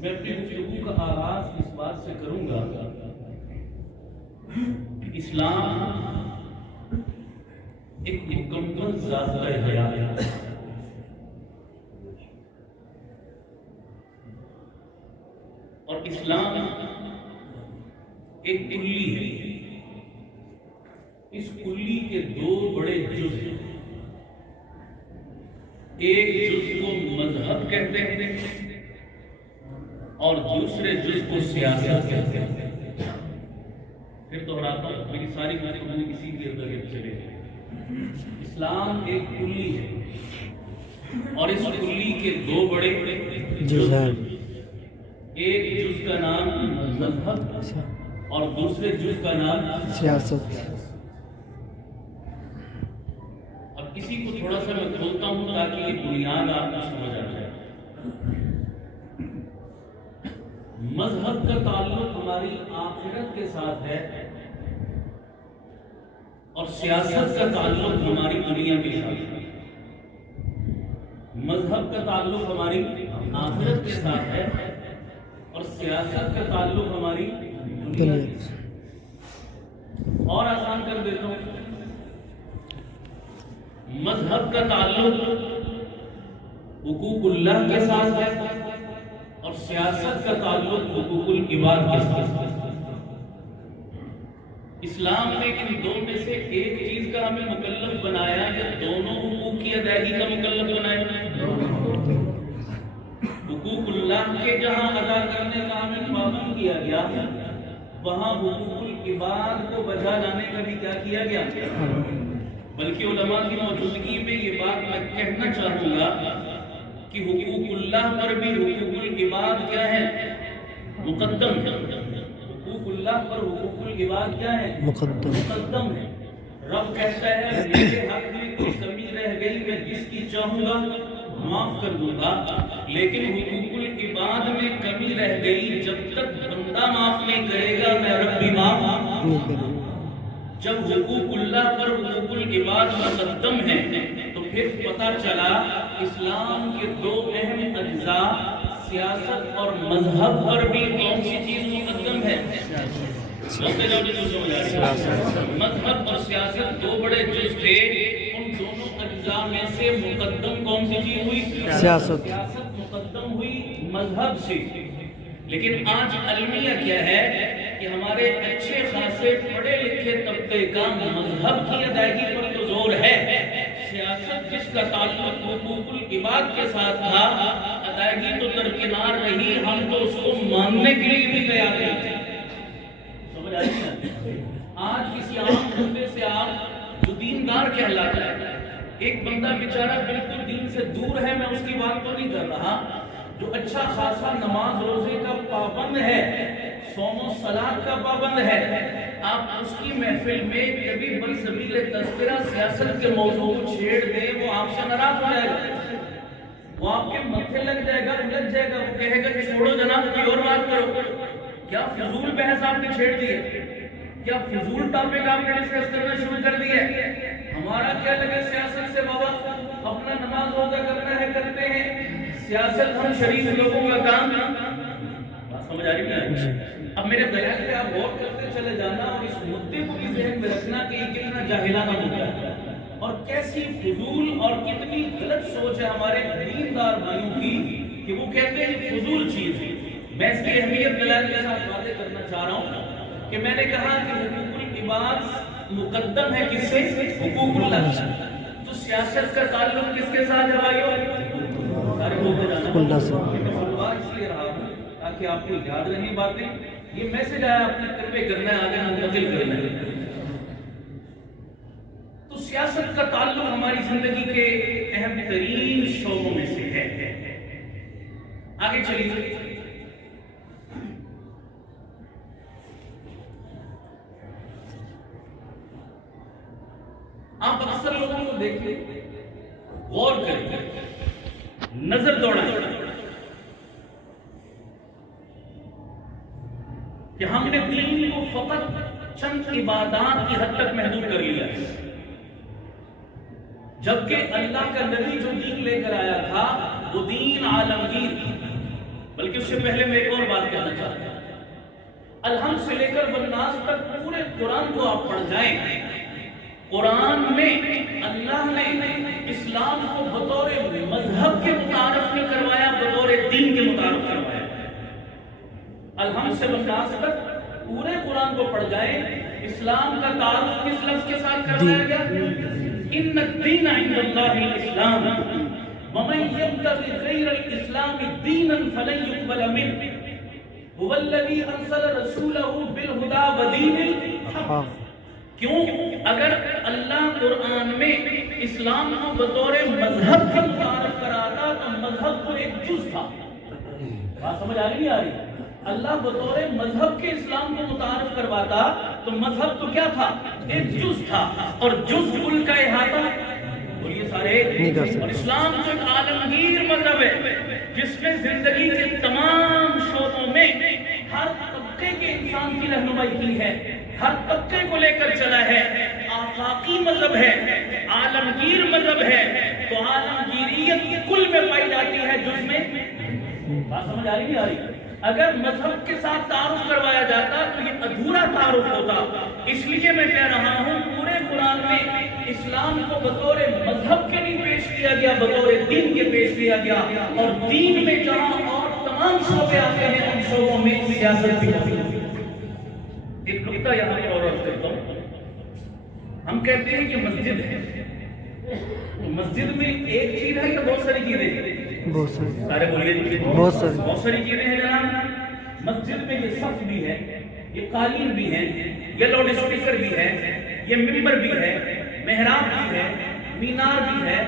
میں اپنی گفتگو کا آغاز اس بات سے کروں گا کہ اسلام ایک مکمل ضابطۂ حیات ہے اور اسلام ایک کلی ہے۔ اس کلی کے دو بڑے جز ہیں، ایک جز کو مذہب کہتے ہیں اور دوسرے جز کو سیاست کہتے ہیں۔ پھر دوہراتا ہوں، میری ساری باتیں اسی کے ذریعے چلے گئے۔ اسلام ایک کلی ہے اور اس کلی کے دو بڑے جز ہیں، ایک جز کا نام مذہب اور دوسرے جز کا نام سیاست۔ اب کسی کو تھوڑا سا میں کھولتا ہوں تاکہ یہ بنیاد آپ کو سمجھ آ جائے۔ مذہب کا تعلق ہماری آخرت کے ساتھ ہے اور سیاست کا تعلق ہماری دنیا کے ساتھ ہے۔ مذہب کا تعلق ہماری آخرت کے ساتھ ہے اور سیاست کا تعلق ہماری دنیا کے ساتھ۔ اور آسان کر دیتا ہوں، مذہب کا تعلق حقوق اللہ کے ساتھ ہے اور سیاست کا تعلق حقوق العباد کے ساتھ ہے۔ اسلام نے ان دو میں سے ایک چیز کا ہمیں مکلف بنایا یا دونوں حقوق کی ادائیگی کا مکلف بنایا؟ حقوق اللہ کے جہاں ادا کرنے کا ہمیں پابند کیا گیا، وہاں حقوق العباد کو بجا لانے کا بھی کیا کیا گیا؟ بلکہ علماء کی موجودگی میں یہ بات میں کہنا چاہوں گا کہ حقوق اللہ پر بھی حقوق العباد کیا ہے؟ مقدم ہے۔ حقوق اللہ پر حقوق العباد کیا ہے؟ مقدم ہے۔ رب کہتا ہے میرے حق میں کوئی کمی رہ گئی میں جس کی چاہوں گا معاف کر دوں گا، لیکن حقوق العباد میں کمی رہ گئی جب تک بندہ معاف نہیں کرے گا میں رب بھی معاف نہیں کروں گا۔ جب حقوق اللہ پر حقوق العباد مقدم ہیں تو پھر پتہ چلا اسلام کے دو اہم اجزاء سیاست اور مذہب پر بھی کون سی چیز مقدم ہے؟ مذہب اور سیاست دو بڑے جز تھے، ان دونوں اجزاء میں سے مقدم کون سی چیز ہوئی؟ سیاست مقدم ہوئی مذہب سے۔ لیکن آج المیہ کیا ہے کہ ہمارے اچھے خاصے پڑھے لکھے طبقے کا مذہب کی ادائیگی پر تو زور ہے، سیاست جس کا تعلق حقوق العباد کے ساتھ تھا ادائیگی تو درکنار رہی، ہم تو اس کو ماننے کے لیے بھی تیار نہیں تھے۔ سمجھ آئی نا؟ آج کسی عام بندے سے آپ جو دیندار کہلاتا ہے، ایک بندہ بیچارہ بالکل دین سے دور ہے، میں اس کی بات تو نہیں کر رہا، جو اچھا خاصا نماز روزے کا پابند ہے، صوم و صلاۃ کا پابند ہے، آپ اس کی محفل میں کبھی بسبیل تذکرہ سیاست کے موضوع کو چھیڑ دیں وہ آپ سے ناراض ہو جائے گا، وہ آپ کے متھے لگ جائے گا، الجھ جائے گا، وہ کہے گا کہ چھوڑو جناب کوئی اور بات کرو۔ کیا فضول بحث آپ نے چھیڑ دی ہے؟ کیا فضول ٹاپک آپ نے ڈسکس کرنا شروع کر دی ہے؟ ہمارا کیا لگے سیاست سے بابا، اپنا نماز روزہ کرنا ہے کرتے ہیں، سیاست ہم شریف لوگوں کا کام۔ بات سمجھ آ رہی ہے؟ اب میرے بیان پہ آپ غور کرتے چلے جانا اور اس مدعے کو بھی ذہن میں رکھنا کہ یہ کتنا جاہلانہ مدعا ہے اور کیسی فضول اور کتنی غلط سوچ ہے ہمارے دیندار بھائیوں کی کہ وہ کہتے ہیں یہ فضول چیز ہے۔ میں اس کی اہمیت دلائل کے ساتھ باتیں کرنا چاہ رہا ہوں کہ میں نے کہا کہ حقوق العباد مقدم ہے کس سے؟ حقوق اللہ سے۔ تو سیاست کا تعلق کس کے ساتھ ہے بھائیوں؟ سارے بولتے جانا اس لیے رہا ہوں تاکہ آپ کو یاد رہیں باتیں، یہ میسج آیا آپ نے کنوے کرنا ہے، آگے منتقل کرنا ہے۔ تو سیاست کا تعلق ہماری زندگی کے اہم ترین شعبوں میں سے ہے۔ آگے چلیے، آپ اکثر لوگوں کو دیکھیں، غور کریں، نظر دوڑائیں کہ ہم نے دین کو فقط چند عبادات کی حد تک محدود کر لیا ہے، جبکہ اللہ کا نبی جو دین لے کر آیا تھا وہ دین عالمگیر تھا۔ بلکہ اس سے پہلے میں ایک اور بات کہنا چاہتا ہوں، الحمد سے لے کر والناس تک پورے قرآن کو آپ پڑھ جائیں، قرآن میں اللہ نے اسلام کو بطور مذہب کے متعارف نہیں کروایا، بطور دین کے متعارف کروایا۔ الحمد سے والناس تک پورے قرآن کو پڑھ جائیں، اسلام کا تعارف کس لفظ کے ساتھ کروایا گیا؟ ان الدین عند اللہ الاسلام ومن یبتغ غیر الاسلام دینا فلن يقبل منه هو الذی ارسل رسولہ بالہدی ودین الحق۔ کیوں؟ اگر اللہ قرآن میں اسلام کو بطور مذہب کا متعارف کراتا تو مذہب تو ایک جز تھا۔ بات سمجھ آ رہی ہے؟ اللہ بطور مذہب کے اسلام کو متعارف کرواتا تو مذہب تو کیا تھا؟ ایک جز تھا، اور جز کل کا احاطہ بولیے سارے، اور اسلام تو ایک عالمگیر مذہب ہے جس میں زندگی کے تمام شعبوں میں ہر طبقے کے انسان کی رہنمائی کی ہے، ہر طبقے کو لے کر چلا ہے، آفاقی مذہب ہے، عالمگیر مذہب ہے۔ تو عالمگیریت کل میں پائی جاتی ہے، جز میں۔ بات سمجھ آ رہی نہیں آ رہی؟ اگر مذہب کے ساتھ تعارف کروایا جاتا تو یہ ادھورا تعارف ہوتا۔ اس لیے میں کہہ رہا ہوں پورے قرآن میں اسلام کو بطور مذہب کے نہیں پیش کیا گیا، بطور دین کے پیش کیا گیا، اور دین میں جہاں اور تمام شعبے آتے ہیں ان شعبوں میں سیاست بھی ہوتی ہے۔ ایک نکتہ یہاں پر اور عرض کرتا ہوں، ہم کہتے ہیں کہ مسجد ہے، تو مسجد میں ایک چیز ہے یا بہت ساری چیزیں؟ بہت ساری، سارے بولیے، بہت ساری چیزیں ہیں جناب۔ مسجد میں یہ صف بھی ہے، یہ قالین بھی ہے، یہ لاؤڈ اسپیکر بھی ہے، یہ ممبر بھی ہے، محراب بھی ہے، مینار بھی ہے،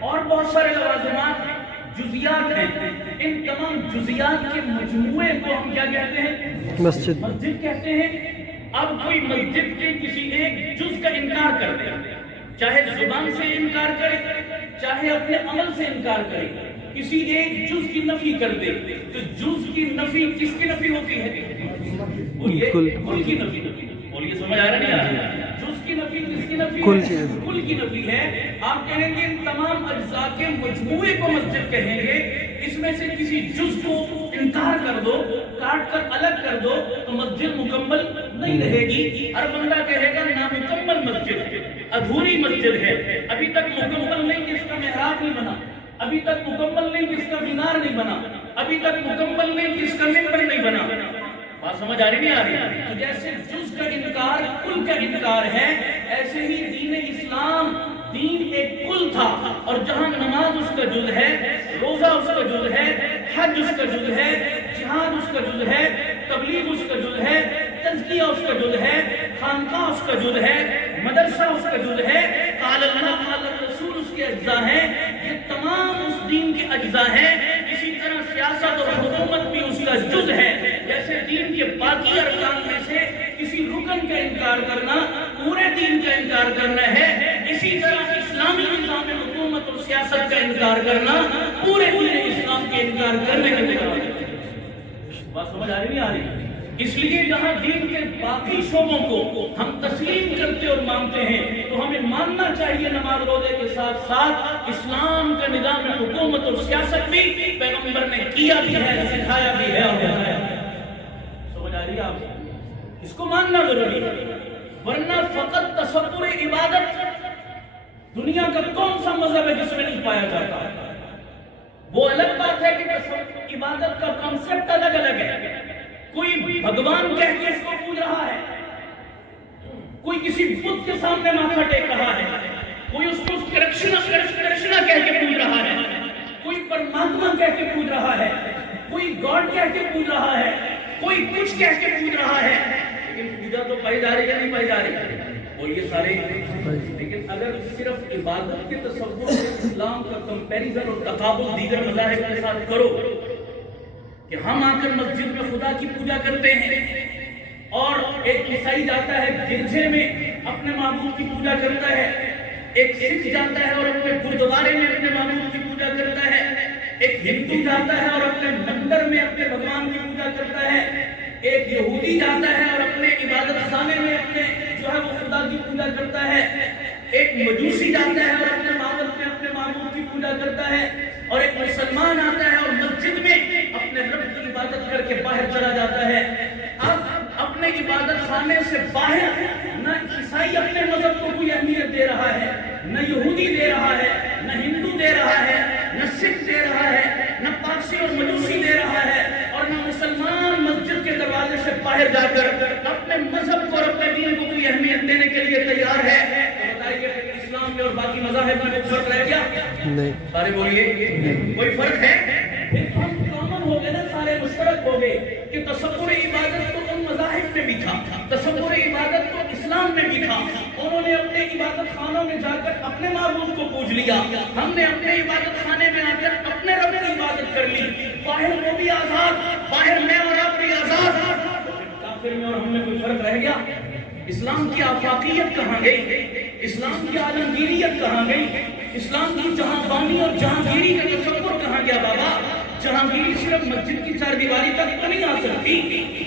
اور بہت سارے لوازمات ہیں، جزیات ہیں۔ ان تمام جزیات کے مجموعے کو ہم کیا کہتے ہیں؟ مسجد کہتے ہیں۔ اب کوئی مسجد کے کسی ایک جز کا انکار کر دے، چاہے زبان سے انکار کرے، چاہے اپنے عمل سے انکار کرے، کسی ایک جز کی نفی کر دے، تو جز کی نفی کس کی نفی ہوتی ہے؟ بولیے، کل کی نفی۔ بولیے، سمجھ آ رہا نہیں آ رہا؟ جز کی نفی کس کی نفی ہے؟ کل کی نفی ہے۔ آپ کہیں گے ان تمام اجزاء کے مجموعے کو مسجد کہیں گے، اس میں سے کسی جز کو انکار کر دو، کاٹ کر الگ کر دو تو مسجد مکمل نہیں رہے گی۔ ہر بندہ کہے گا نامکمل مسجد ہے، ادھوری مسجد ہے، ابھی تک مکمل نہیں کہ اس کا محراب نہیں بنا، ابھی تک مکمل نہیں کہ اس کا مینار نہیں بنا، ابھی تک مکمل نہیں کہ اس کا ممبر نہیں بنا۔ بات سمجھ آ رہی نہیں آ رہی؟ تو جیسے جز کا انکار کل کا انکار ہے، ایسے ہی دین اسلام دین ایک کل تھا، اور جہاں نماز اس کا جز ہے، روزہ اس کا جز ہے، حج اس کا جز ہے، جہاد اس کا جز ہے، تبلیغ اس کا جز ہے، تزکیہ اس کا جز ہے، خانقاہ اس کا جز ہے، مدرسہ اس کا جز ہے، قال اللہ قال الرسول اس کے اجزاء ہیں۔ یہ تمام اس دین کے اجزاء ہیں۔ اسی طرح سیاست اور حکومت بھی اس کا جز ہے۔ جیسے دین کے باقی ارکان میں سے کسی رکن کا انکار کرنا پورے دین کا انکار کرنا ہے، اسی طرح اسلامی نظام حکومت اور سیاست کا انکار کرنا پورے دین اسلام کے انکار کرنے کے برابر ہے۔ بات سمجھ آ رہی نہیں آ رہی؟ اس لیے جہاں دین کے باقی شعبوں کو ہم تسلیم کرتے اور مانتے ہیں تو ہمیں ماننا چاہیے نماز روزے کے ساتھ ساتھ اسلام کا نظام حکومت اور سیاست بھی پیغمبر نے کیا بھی ہے، سکھایا بھی ہے اور بتایا بھی ہے۔ سمجھ آ رہی ہے آپ؟ اس کو ماننا ضروری ہے، ورنہ فقط تصور عبادت دنیا کا کون سا مذہب ہے جس میں نہیں پایا جاتا؟ وہ الگ بات ہے کہ عبادت کا کنسپٹ الگ الگ ہے۔ کوئی بھگوان کہہ کے اس کو پوج رہا ہے، کوئی کسی بت کے سامنے ماتھا ٹیک رہا ہے، کوئی اس کو کرشنا کہہ کے پوج رہا ہے، کوئی پرماتما کہہ کے پوج رہا ہے، کوئی گاڈ کہہ کے پوج رہا ہے، کوئی کچھ کہہ کے پوج رہا ہے، لیکن پوجا تو پائی جا رہی ہے نہیں پائی جا رہی؟ اور یہ سارے، لیکن اگر صرف عبادت کے تصور سے اسلام کا کمپیریزن اور تقابل دیگر مذاہب کے ساتھ کرو کہ ہم آ کر مسجد میں خدا کی پوجا کرتے ہیں، اور ایک عیسائی جاتا ہے گرجے میں اپنے معبود کی پوجا کرتا ہے، ایک سکھ جاتا ہے اور اپنے گردوارے میں اپنے معبود کی پوجا کرتا ہے، ایک ہندو جاتا ہے اور اپنے مندر میں اپنے بھگوان کی پوجا کرتا ہے، ایک یہودی جاتا ہے اور اپنے عبادت خانے میں اپنے جو ہے وہ خدا کی پوجا کرتا ہے، ایک مجوسی جاتا ہے اور اپنے معبد میں اپنے معبود کی پوجا کرتا ہے، اور ایک مسلمان آتا ہے اور مسجد میں اپنے رب کی خانے سے باہر نہ عیسائی اپنے مذہب کو کوئی اہمیت دے رہا ہے، نہ یہودی دے رہا ہے، نہ ہندو دے رہا ہے، نہ سکھ دے رہا ہے، نہ پارسی اور مجوسی دے رہا ہے، اور نہ مسلمان مسجد کے دروازے سے باہر جا کر اپنے مذہب کو اور اپنے دین کو کوئی اہمیت دینے کے لیے تیار ہے۔ تو بتائیے اسلام میں اور باقی مذاہب میں فرق رہ گیا؟ نہیں۔ سارے بولیے کوئی فرق ہے؟ کامن ہو گئے نا، سارے مشترک ہو گئے کہ تصور عبادت تو ان مذاہب میں بھی تھا، تصور عبادت تو اسلام میں بھی تھا۔ انہوں نے اپنے عبادت خانوں میں جا کر اپنے معبود کو پوج لیا، ہم نے اپنے عبادت خانے میں آ کر اپنے رب کی عبادت کر لی۔ باہر وہ بھی آزاد، باہر میں اور آپ بھی آزاد، کافر میں اور ہم میں کوئی فرق رہ گیا؟ اسلام کی آفاقیت کہاں گئی؟ اسلام کی عالمگیریت کہاں گئی؟ اسلام کی جہاں بانی اور جہانگیری کا تصور کہاں گیا بابا؟ جہانگیری صرف مسجد کی چار دیواری تک تو نہیں آ سکتی،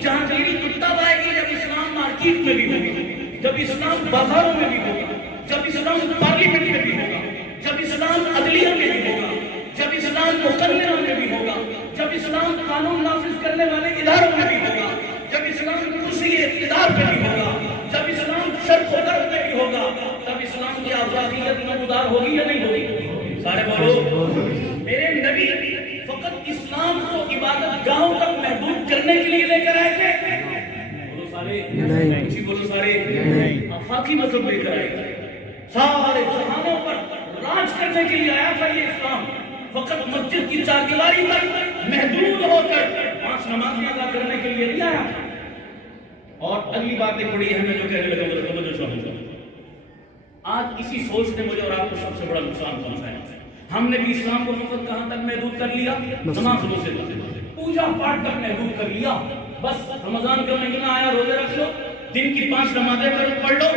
جہانگیری تب آئے گی جب اسلام مارکیٹ میں بھی ہوگا، جب اسلام بازاروں میں بھی ہوگا، جب اسلام پارلیمنٹ میں بھی ہوگا، جب اسلام عدلیہ میں بھی ہوگا، جب اسلام مقننہ میں بھی ہوگا، جب اسلام قانون نافذ کرنے والے اداروں میں بھی ہوگا، جب اسلام کرسی اقتدار میں بھی ہوگا، جب اسلام شرق و غرب میں بھی ہوگا، تب اسلام کی آزادیت نمودار ہوگی یا نہیں ہوگی؟ سارے بولو۔ میرے نبی فقط اسلام کو عبادت گاہوں تک محدود کرنے کے لیے لے کر آئے تھے؟ بولو سارے نہیں، بولو سارے نہیں، آفاقی مذہب لے کر آئے تھے، سارے جہانوں پر راج کرنے کے لیے آیا تھا یہ اسلام، فقط مسجد کی چار دیواری تک محدود ہو کر 5 نمازیں ادا کرنے کے لیے نہیں آیا تھا۔ اور اگلی بات ایک بڑی اہم ہے جو کہنے لگا توجہ سمجھو، آج اسی سوچ نے مجھے اور آپ کو سب سے بڑا نقصان پہنچایا۔ ہم نے بھی اسلام کو فقط کہاں تک محدود کر لیا؟ نماز روزے تک، پوجا پاٹ تک محدود کر لیا۔ بس رمضان کا مہینہ آیا، روزے رکھ لو، دن کی 5 نمازیں پڑھ لو،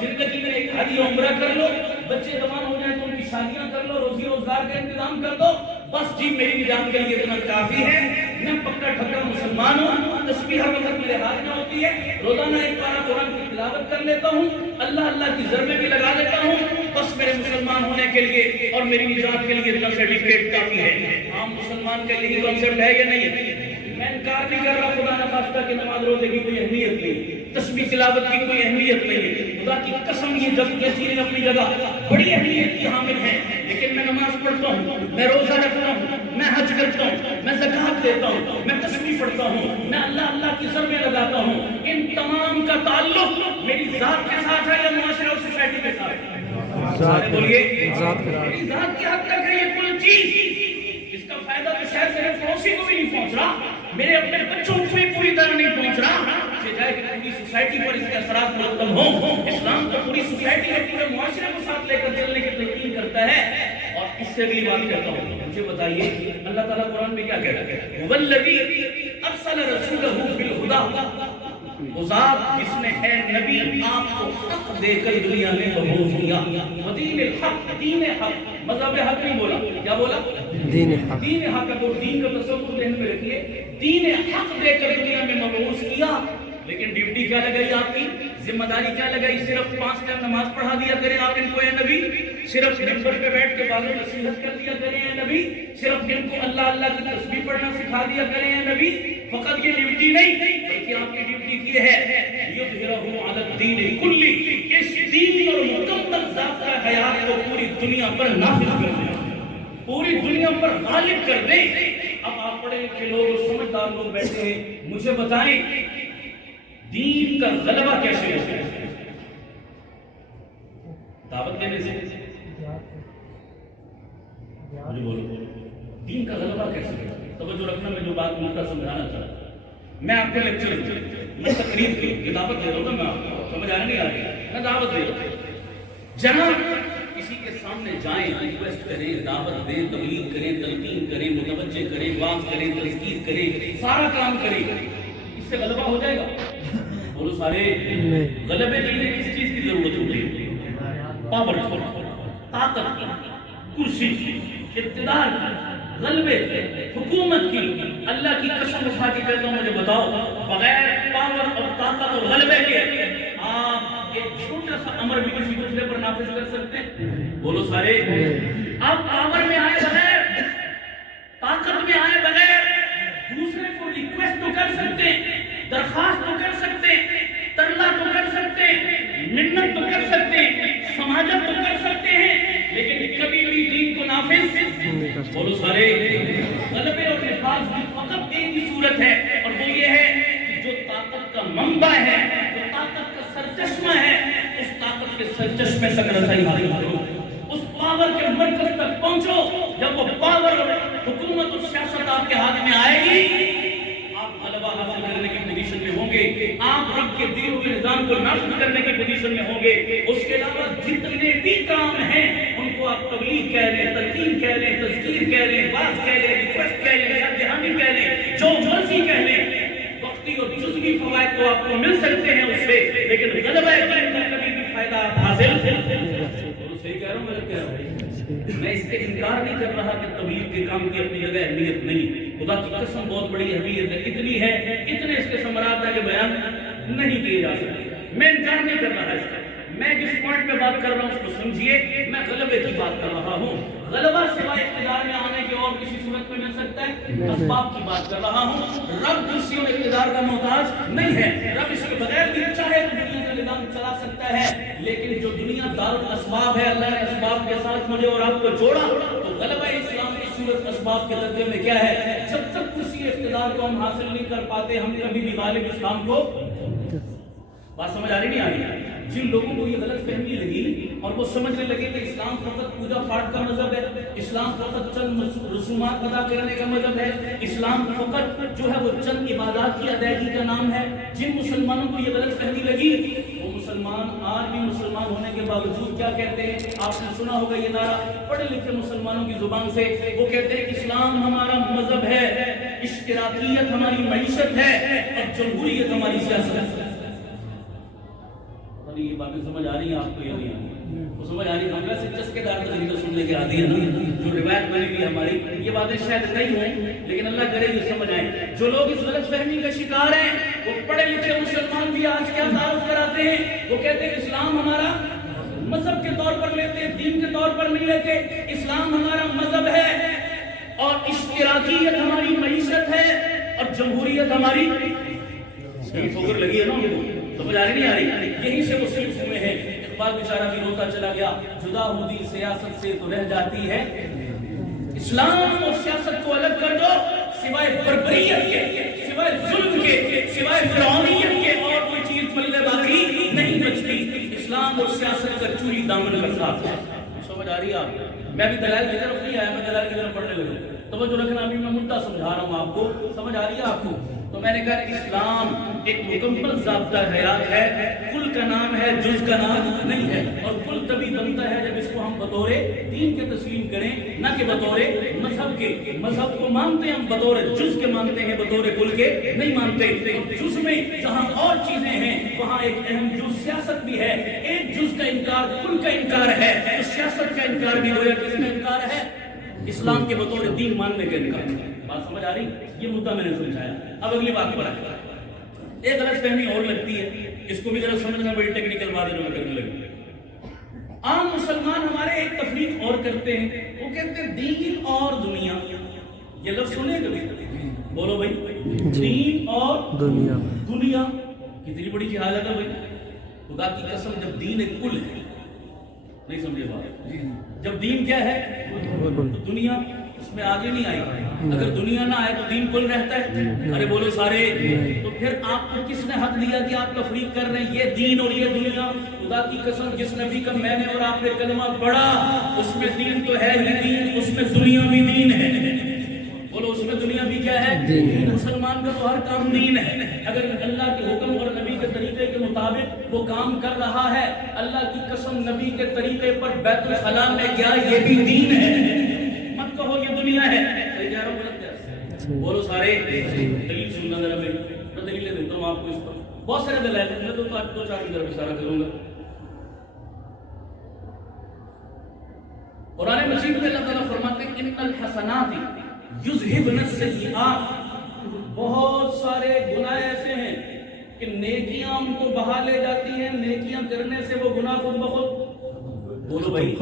زندگی میں ایک حج عمرہ کر لو، بچے جوان ہو جائیں تو ان کی شادیاں کر لو، روزی روزگار کا انتظام کر دو، بس جی میری نجات کے لیے اتنا کافی ہے۔ میں پکا ٹھکا مسلمان ہوں، تسبیح ہر وقت میرے ہاتھ میں ہوتی ہے، روزانہ ایک پارہ قرآن کی تلاوت کر لیتا ہوں، اللہ کی ضربیں بھی لگا دیتا ہوں، بس میرے مسلمان ہونے کے لیے اور میری نجات کے لیے اتنا سرٹیفکیٹ کافی ہے۔ عام مسلمان کا یہی کنسپٹ ہے یا نہیں ہے؟ میں انکار نہیں کر رہا خدا نخواستہ کہ نماز روزے کی کوئی اہمیت نہیں، تسبیح تلاوت کی کوئی اہمیت نہیں ہے، خدا کی قسم یہ چیزیں اپنی جگہ بڑی اہمیت کی حامل ہیں، لیکن میں نماز پڑھتا ہوں، میں روزہ رکھتا ہوں، میں حج کرتا ہوں، میں زکوٰۃ دیتا ہوں، میں تسبیح پڑھتا ہوں، میں اللہ کی ضربیں لگاتا ہوں، ان تمام کا تعلق میری ذات کے ساتھ ہے یا معاشرے اور سوسائٹی کے ساتھ ہے؟ بولیے میری ذات کی حد تک ہے یہ کل چیز، اس کا فائدہ تو شاید میرے پڑوسی کو بھی نہیں پہنچ رہا، میرے اپنے بچوں کو بھی پوری طرح نہیں پہنچ رہا، جائے کہ پوری سوسائٹی پر اس کے اثرات مرتب ہوں۔ اسلام تو پوری سوسائٹی اور پورے معاشرے کو ساتھ لے کر چلنے کی تلقین کرتا ہے۔ اور اس سے اگلی بات کرتا ہوں، مجھے بتائیے اللہ تعالیٰ قرآن میں کیا کہتا ہے؟ وَالَّذِي أَرْسَلَ رَسُولَهُ بِالْهُدَىٰ، وہ ذات جس نے اے نبی آپ کو حق دے کر دنیا میں مبعوث کیا، وَدِينِ الْحَقِّ، دین حق، مذہب حق نہیں بولا، کیا بولا؟ دین حق۔ دین حق کو دین کا تصور ذہن میں رکھیے، دین حق دے کر دنیا میں مبعوث کیا، لیکن ڈیوٹی کیا لگائی آپ کی؟ ذمہ داری کیا لگائی؟ صرف 5 ٹائم نماز پڑھا دیا کریں آپ ان کو اے نبی، صرف منبر پہ بیٹھ کے بازو نصیحت کر دیا کریں اے نبی، صرف ان کو اللہ کی تسبیح پڑھنا سکھا دیا کریں اے نبی، فقط یہ ڈیوٹی نہیں بلکہ آپ کی ڈیوٹی یہ ہے یظہرہ علی الدین کلی، اس دین اور مکمل ضابطہ حیات کو پوری دنیا پر نافذ کر دیں، پوری دنیا پر غالب کر دیں۔ اب آپ پڑھے لکھے لوگ اور سمجھدار لوگ بیٹھے ہیں، مجھے بتائیں دین کا غلبہ کیسے ہوتا ہے؟ دعوت دینے سے؟ مجھے بولو دین کا غلبہ کیسے ہوتا ہے؟ توجہ رکھنا، میں جو بات ملتا سمجھانا چاہتا ہوں، میں آپ کو لیکچر میں تقریر کی دعوت دے رہا ہوں نا، میں آپ کو سمجھ آنے نہیں آ رہی، میں دعوت دے رہا ہوں، جناب کسی کے سامنے جائیں، ریکویسٹ کریں، دعوت دیں، تبلیغ کریں، تلقین کریں، متوجہ کریں، واعظ کریں، تذکیر کریں، سارا کام کریں، اس سے غلبہ ہو جائے گا؟ بولو سارے غلبے کے لیے کس چیز کی ضرورت ہوتی ہے؟ پاور، طاقت کی، کرسی کی، اقتدار کی، غلبے کی، حکومت کی۔ اللہ کی قسم اٹھا کے کہتا ہوں، مجھے بتاؤ بغیر پاور اور طاقت اور غلبے کے آپ ایک چھوٹا سا امر بھی کسی دوسرے پر نافذ کر سکتے ہیں؟ بولو سارے آپ پاور میں آئے بغیر، طاقت میں آئے بغیر دوسرے کو ریکویسٹ تو کر سکتے ہیں، درخواست تو کر سکتے ہیں، ترلا منت تو کر سکتے ہیں، سماجت تو کر سکتے ہیں، لیکن کبھی بھی دین کو نافذ بولو سارے غلبے اور نفاذ کی فقط ایک ہی صورت ہے، اور وہ یہ ہے کہ جو طاقت کا منبع ہے، جو طاقت کا سرچشمہ ہے، اس طاقت کے سرچشمے تک رسائی حاصل کرو، اس پاور کے مرکز تک پہنچو۔ جب وہ پاور اور حکومت اور سیاست آپ کے ہاتھ میں آئے گی، آپ غلبہ حاصل کرنے کی پوزیشن میں ہوں گے، آپ رب کے دیے ہوئے نظام کو نافذ کرنے کی پوزیشن میں ہوں گے۔ اس کے علاوہ جتنے بھی کام ہیں ان کو آپ تبلیغ کہہ لیں، تلقین کہہ لیں، تذکیر کہہ لیں، واعظ کہہ لیں، ریکویسٹ کہہ لیں، یاد دہانی کہہ لیں، جو مرضی کہہ لیں، وقتی اور جزوی فوائد تو آپ کو مل سکتے ہیں اس سے، لیکن غلبہ دین کا کبھی بھی فائدہ آپ حاصل صحیح کہہ رہا ہوں، غلط کہہ رہا ہوں؟ میں اس کے انکار نہیں کر رہا کہ تبلیغ کے کام کی اپنی جگہ اہمیت نہیں، خدا کی قسم بہت بڑی اہمیت ہے، اتنی ہے، اتنے اس کے ثمرات ہیں کہ بیان نہیں کیے جا سکتے۔ میں انکار نہیں کر رہا اس کا، میں جس پوائنٹ پہ بات کر رہا ہوں اس کو سمجھیے، میں غلبے کی بات کر رہا ہوں۔ غلبہ سوائے اقتدار میں آنے کے اور کسی صورت میں مل سکتا ہے؟ اسباب کی بات کر رہا ہوں۔ رب کرسی اور اقتدار کا محتاج نہیں ہے، رب اس کے بغیر بھی چاہے تو دنیا کا نظام چلا سکتا ہے، لیکن جو دنیا دار الاسباب ہے، اللہ نے اسباب کے ساتھ مجھے اور آپ کو جوڑا، تو غلبہ اسلام کی صورت اسباب کے درجے میں کیا ہے؟ جب تک کرسی اقتدار کو ہم حاصل نہیں کر پاتے، ہم کبھی بھی غالب اسلام کو بات سمجھ آ رہی نہیں آ رہی؟ جن لوگوں کو یہ غلط فہمی لگی اور وہ سمجھنے لگے کہ اسلام فقط پوجا پاٹ کا مذہب ہے، اسلام فقط چند رسومات ادا کرنے کا مذہب ہے، اسلام فقط جو ہے وہ چند عبادات کی ادائیگی کا نام ہے، جن مسلمانوں کو یہ غلط فہمی لگی، وہ مسلمان آج بھی مسلمان ہونے کے باوجود کیا کہتے ہیں؟ آپ نے سنا ہوگا یہ نعرہ پڑھے لکھے مسلمانوں کی زبان سے، وہ کہتے ہیں کہ اسلام ہمارا مذہب ہے، اشتراکیت ہماری معیشت ہے اور جمہوریت ہماری سیاست ہے۔ یہ باتیں سمجھ آ رہی ہیں آپ کو یا نہیں آ رہی؟ وہ سمجھ آ رہی ہے، ہم ویسے چسکے دار تقریریں سننے کے عادی ہیں نا، جو روایت بنی ہوئی ہماری، یہ باتیں شاید نہیں ہوں، لیکن اللہ کرے یہ سمجھ آئیں۔ جو لوگ اس غلط فہمی کا شکار ہیں، وہ پڑھے لکھے مسلمان بھی آج کیا تعارف کراتے ہیں؟ وہ کہتے ہیں اسلام ہمارا مذہب کے طور پر لیتے ہیں، دین کے طور پر نہیں لیتے، اسلام ہمارا مذہب ہے اور اشتراکیت ہماری معیشت ہے اور جمہوریت ہماری ٹھوکر لگی ہے نا ان کو، سمجھ آ رہی نہیں آ رہی؟ یہیں سے وہ صرف ہوئے ہیں۔ اقبال بیچارہ بھی روتا چلا گیا، جدا ہودی سیاست سے تو رہ جاتی ہے، اسلام اور سیاست کو الگ کر دو، سوائے بربریت کے، سوائے ظلم کے، سوائے فرعونیت کے اور کوئی چیز پلے باقی نہیں بچتی۔ اسلام اور سیاست کا چوری دامن کا ساتھ ہے۔ سمجھ آ رہی ہے آپ؟ میں بھی دلائل کی طرف نہیں آیا، میں دلائل کی طرف پڑھنے لگا، توجہ رکھنا، ابھی میں مدعا سمجھا رہا ہوں آپ کو، سمجھ آ رہی ہے آپ کو؟ تو میں نے کہا اسلام ایک مکمل ضابطہ حیات ہے، کل کا نام ہے، جز کا نام نہیں ہے، اور کل تبھی بنتا ہے جب اس کو ہم بطور دین کے تسلیم کریں، نہ کہ بطور مذہب کے۔ مذہب کو مانتے ہیں ہم، بطور جز کے مانتے ہیں، بطور کل کے نہیں مانتے۔ جز میں جہاں اور چیزیں ہیں وہاں ایک اہم جز سیاست بھی ہے، ایک جز کا انکار کل کا انکار ہے، تو سیاست کا انکار بھی گویا کس میں انکار ہے؟ اسلام کے بطور دین ماننے کا انکار۔ بات سمجھ آ رہی؟ یہ مدعا میں نے سمجھایا۔ اب اگلی بات پر آئے، ایک غلط فہمی اور لگتی ہے، اس کو بھی ذرا سمجھنا، بڑی ٹیکنیکل بات ہے میں کرنے لگا۔ عام مسلمان ہمارے ایک تفریق اور کرتے ہیں، وہ کہتے ہیں دین اور دنیا۔ یہ لفظ سنے کبھی؟ بولو بھائی، دین اور دنیا، دنیا کتنی بڑی جہالت ہے بھائی۔ خدا کی قسم، جب دین ایک کل ہے، نہیں سمجھے بات؟ جب دین کیا ہے تو دنیا اس میں آگے نہیں آئی۔ اگر دنیا نہ آئے تو دین کل رہتا ہے؟ ارے بولو سارے، تو پھر آپ کو کس نے حق دیا کہ آپ تفریق کر رہے ہیں یہ دین اور یہ دنیا؟ خدا کی قسم، جس نبی کا میں نے اور آپ نے کلمہ پڑھا اس میں دین تو ہے ہی دین، اس میں دنیا بھی دین ہے۔ بولو اس میں دنیا بھی کیا ہے؟ مسلمان کا تو ہر کام دین ہے۔ اگر اللہ کے حکم اور نبی کے طریقے کے مطابق وہ کام کر رہا ہے، اللہ کی قسم نبی کے طریقے پر بیت الخلا میں گیا، یہ بھی دین ہے۔ مت کہو یہ دنیا ہے، صحیح کہہ رہا ہوں غلط کہہ؟ بولو سارے، دلیل سننا ذرا میری، میں دلیلیں دیتا ہوں آپ کو اس پر، بہت سارے دلائل ہیں، میں تو آپ دو چار کی طرف اشارہ کروں گا۔ قرآن مجید میں اللہ تعالیٰ فرماتے ہیں ان الحسنات یذہبن السیئات، بہت سارے گناہ ایسے ہیں کہ نیکیاں ان کو بہا لے جاتی ہیں، نیکیاں کرنے سے وہ گناہ خود بخود، بولو بھائی،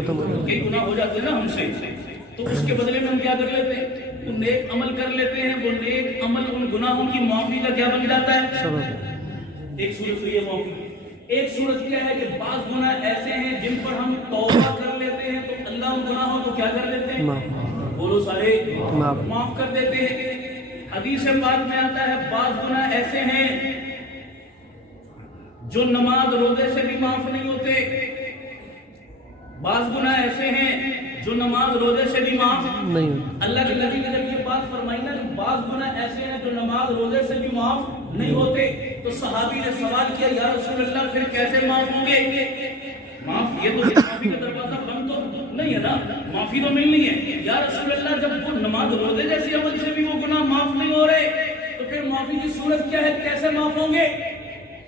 یہ گناہ ہو جاتے ہیں نا ہم سے، تو اس کے بدلے میں ہم کیا کر لیتے ہیں؟ تو نیک عمل کر لیتے ہیں، وہ نیک عمل ان گناہوں کی معافی کا کیا بن جاتا ہے؟ ایک صورت تو یہ معافی، ایک صورت کیا ہے کہ بعض گناہ ایسے ہیں جن پر ہم توبہ کر لیتے ہیں تو اللہ ان گناہوں کو کیا کر دیتے ہیں؟ بولو سارے معاف کر دیتے ہیں۔ حدیث پاک میں آتا ہے بعض گناہ ایسے ہیں جو نماز روزے سے بھی معاف نہیں ہوتے، بعض گناہ ایسے ہیں جو نماز روزے سے بھی معاف نہیں ہوتے۔ اللہ کے نبی نے جب یہ بات فرمائی نا کہ بعض گناہ ایسے ہیں جو نماز روزے سے بھی معاف نہیں ہوتے، تو صحابی نے سوال کیا یا رسول اللہ پھر کیسے معاف ہوں گے؟ معاف یہ تو معافی کا دروازہ بند تو نہیں ہے نا، معافی تو ملنی ہے۔ یا رسول اللہ جب وہ نماز روزے جیسی عمل سے بھی وہ گناہ معاف نہیں ہو رہے تو پھر معافی کی صورت کیا ہے، کیسے معاف ہوں گے؟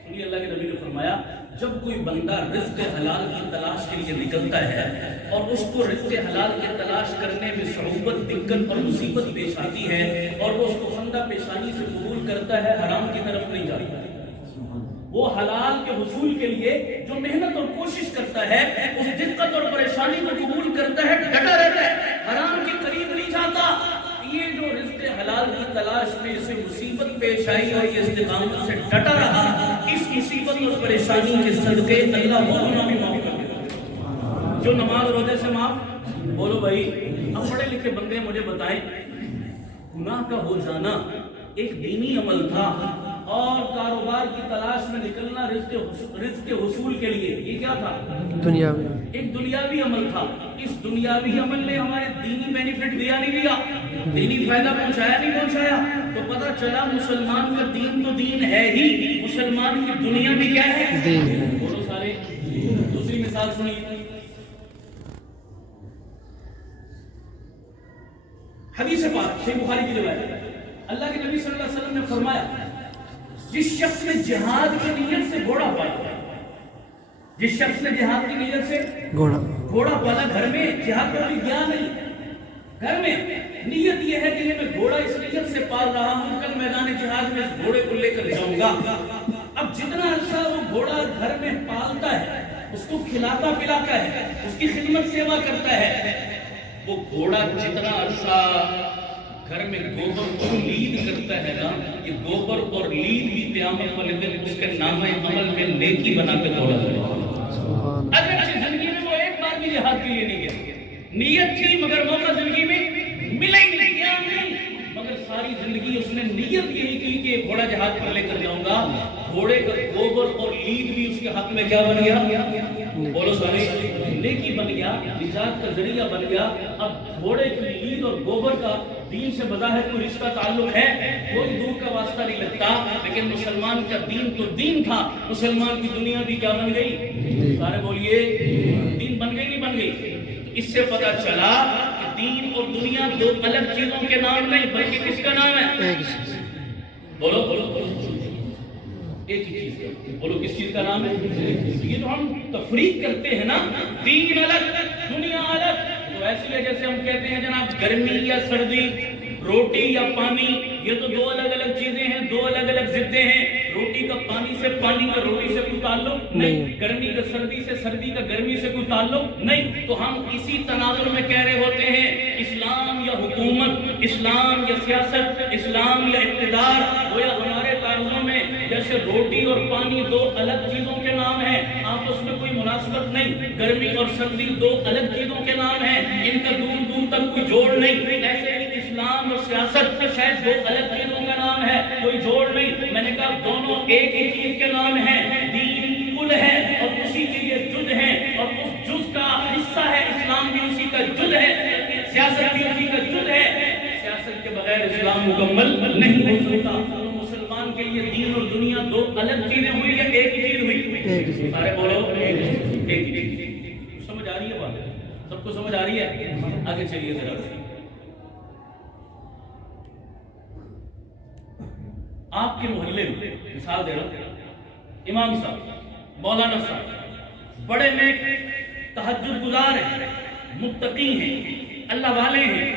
سنیے اللہ کے نبی نے فرمایا جب کوئی بندہ رزق حلال کی تلاش کے لیے نکلتا ہے اور اس کو رزق حلال کی تلاش کرنے میں صعوبت، دقت اور مصیبت پیش آتی ہے اور وہ اس کو خندہ پیشانی سے قبول کرتا ہے، حرام کی طرف نہیں جاتا، وہ حلال کے حصول کے لیے جو محنت اور کوشش کرتا ہے اس دقت اور پریشانی کو قبول کرتا ہے، ڈٹا رہتا ہے، حرام کے قریب نہیں جاتا۔ یہ جو رزق حلال کی تلاش میں اسے مصیبت پیش آئی اور یہ استقامت سے ڈٹا رہا، اس مصیبت اور پریشانی کے صدقے اللہ وہ گناہ بھی معاف کر دیتا ہے جو نماز روزے سے معاف۔ بولو بھائی، اب پڑھے لکھے بندے مجھے بتائیں، گناہ کا ہو جانا ایک دینی عمل تھا اور کاروبار کی تلاش میں نکلنا رزق کے حصول کے لیے یہ کیا تھا؟ دنیاوی، ایک دنیاوی عمل تھا۔ اس دنیاوی عمل نے ہمارے دینی بینیفٹ دیا نہیں دیا، دینی فائدہ پہنچایا نہیں پہنچایا؟ تو پتہ چلا مسلمان کا دین تو دین ہے ہی، مسلمان کی دنیا بھی کیا ہے؟ دین ہے۔ بولو سارے۔ دوسری مثال سنیے، حدیث پاک صحیح بخاری کی روایت، اللہ کے نبی صلی اللہ علیہ وسلم نے فرمایا جس شخص نے جہاد کی نیت سے گھوڑا پالا، جس شخص نے جہاد کی نیت سے گھوڑا پالا، گھر میں جہاد پر بھی گیا نہیں، گھر میں نیت یہ ہے کہ میں گھوڑا اس نیت سے پال رہا ہوں کل میدان جہاد میں اس گھوڑے کو لے کر جاؤں گا۔ اب جتنا عرصہ وہ گھوڑا گھر میں پالتا ہے، اس کو کھلاتا پلاتا ہے، اس کی خدمت سیوا کرتا ہے، وہ گھوڑا جتنا عرصہ گھر میں گوبر کو لید کرتا ہے نا، یہ گوبر اور لید بھی قیامت والے دن اس کے نامہ عمل میں نیکی بنا کے دوڑا ہے۔ اگرچہ زندگی میں وہ ایک بار بھی جہاد کے لیے نہیں گیا، نیت تھی مگر موقع زندگی میں ملا ہی نہیں، گیا نہیں، مگر ساری زندگی اس نے نیت یہی کی کہ گھوڑا جہاد پر لے کر جاؤں گا۔ گھوڑے کا گوبر اور لید بھی اس کے ہاتھ میں کیا بن گیا؟ بولو سارے، نیکی بن گیا، نجات کا ذریعہ بن گیا۔ اب گھوڑے کی لید اور گوبر کا دین سے بظاہر کوئی رشتہ تعلق ہے، کوئی دور کا واسطہ نہیں لگتا، لیکن مسلمان کا دین تو دین تھا، مسلمان کی دنیا بھی کیا بن گئی؟ سارے بولیے، دین بن گئی نہیں بن گئی؟ تو اس سے پتہ چلا کہ دین اور دنیا دو الگ چیزوں کے نام نہیں بلکہ کس کا نام ہے؟ بولو بولو ایک ہی چیز کا، بولو کس چیز کا نام ہے؟ یہ تو ہم تفریق کرتے ہیں نا، دین الگ دنیا الگ، تو ایسے ہے جیسے ہم کہتے ہیں جناب گرمی یا سردی، روٹی یا پانی، یہ تو دو الگ الگ چیزیں ہیں، دو الگ الگ ضدیں ہیں۔ روٹی کا پانی سے، پانی کا روٹی سے کوئی تعلق نہیں، گرمی کا سردی سے، سردی کا گرمی سے کوئی تعلق نہیں۔ تو ہم اسی تناظر میں کہہ رہے ہوتے ہیں اسلام یا حکومت، اسلام یا سیاست، اسلام یا اقتدار، گویا ہمارے تعارضوں میں جیسے روٹی اور پانی دو الگ چیزوں کے نام ہیں، آپس میں کوئی مناسبت نہیں، گرمی اور سردی دو الگ چیزوں کے نام ہیں، ان کا دور دور تک کوئی جوڑ نہیں۔ ایسے ہی اسلام اور سیاست شاید دو الگ چیزوں کا نام ہے، کوئی جوڑ نہیں۔ میں نے کہا دونوں ایک ہی چیز کے نام ہیں، دین کل ہے اور اسی کے لیے جز ہے، اور اس جز کا حصہ ہے اسلام بھی اسی کا جز ہے، سیاست بھی اسی کا جز ہے۔ سیاست کے بغیر اسلام مکمل نہیں ہو سکتا۔ تو مسلمان کے لیے دین اور دنیا دو الگ چیزیں ہوئی یا ایک ہی چیز ہوئی؟ سارے بولو ایک ہی چیز۔ سمجھ آ رہی ہے بات؟ سب کو سمجھ آ رہی ہے؟ آگے چلیے ذرا۔ آپ کے محلے میں مثال دے رہا ہوں، امام صاحب، مولانا صاحب بڑے نیک تہجد گزار ہیں، متقی ہیں، اللہ والے ہیں،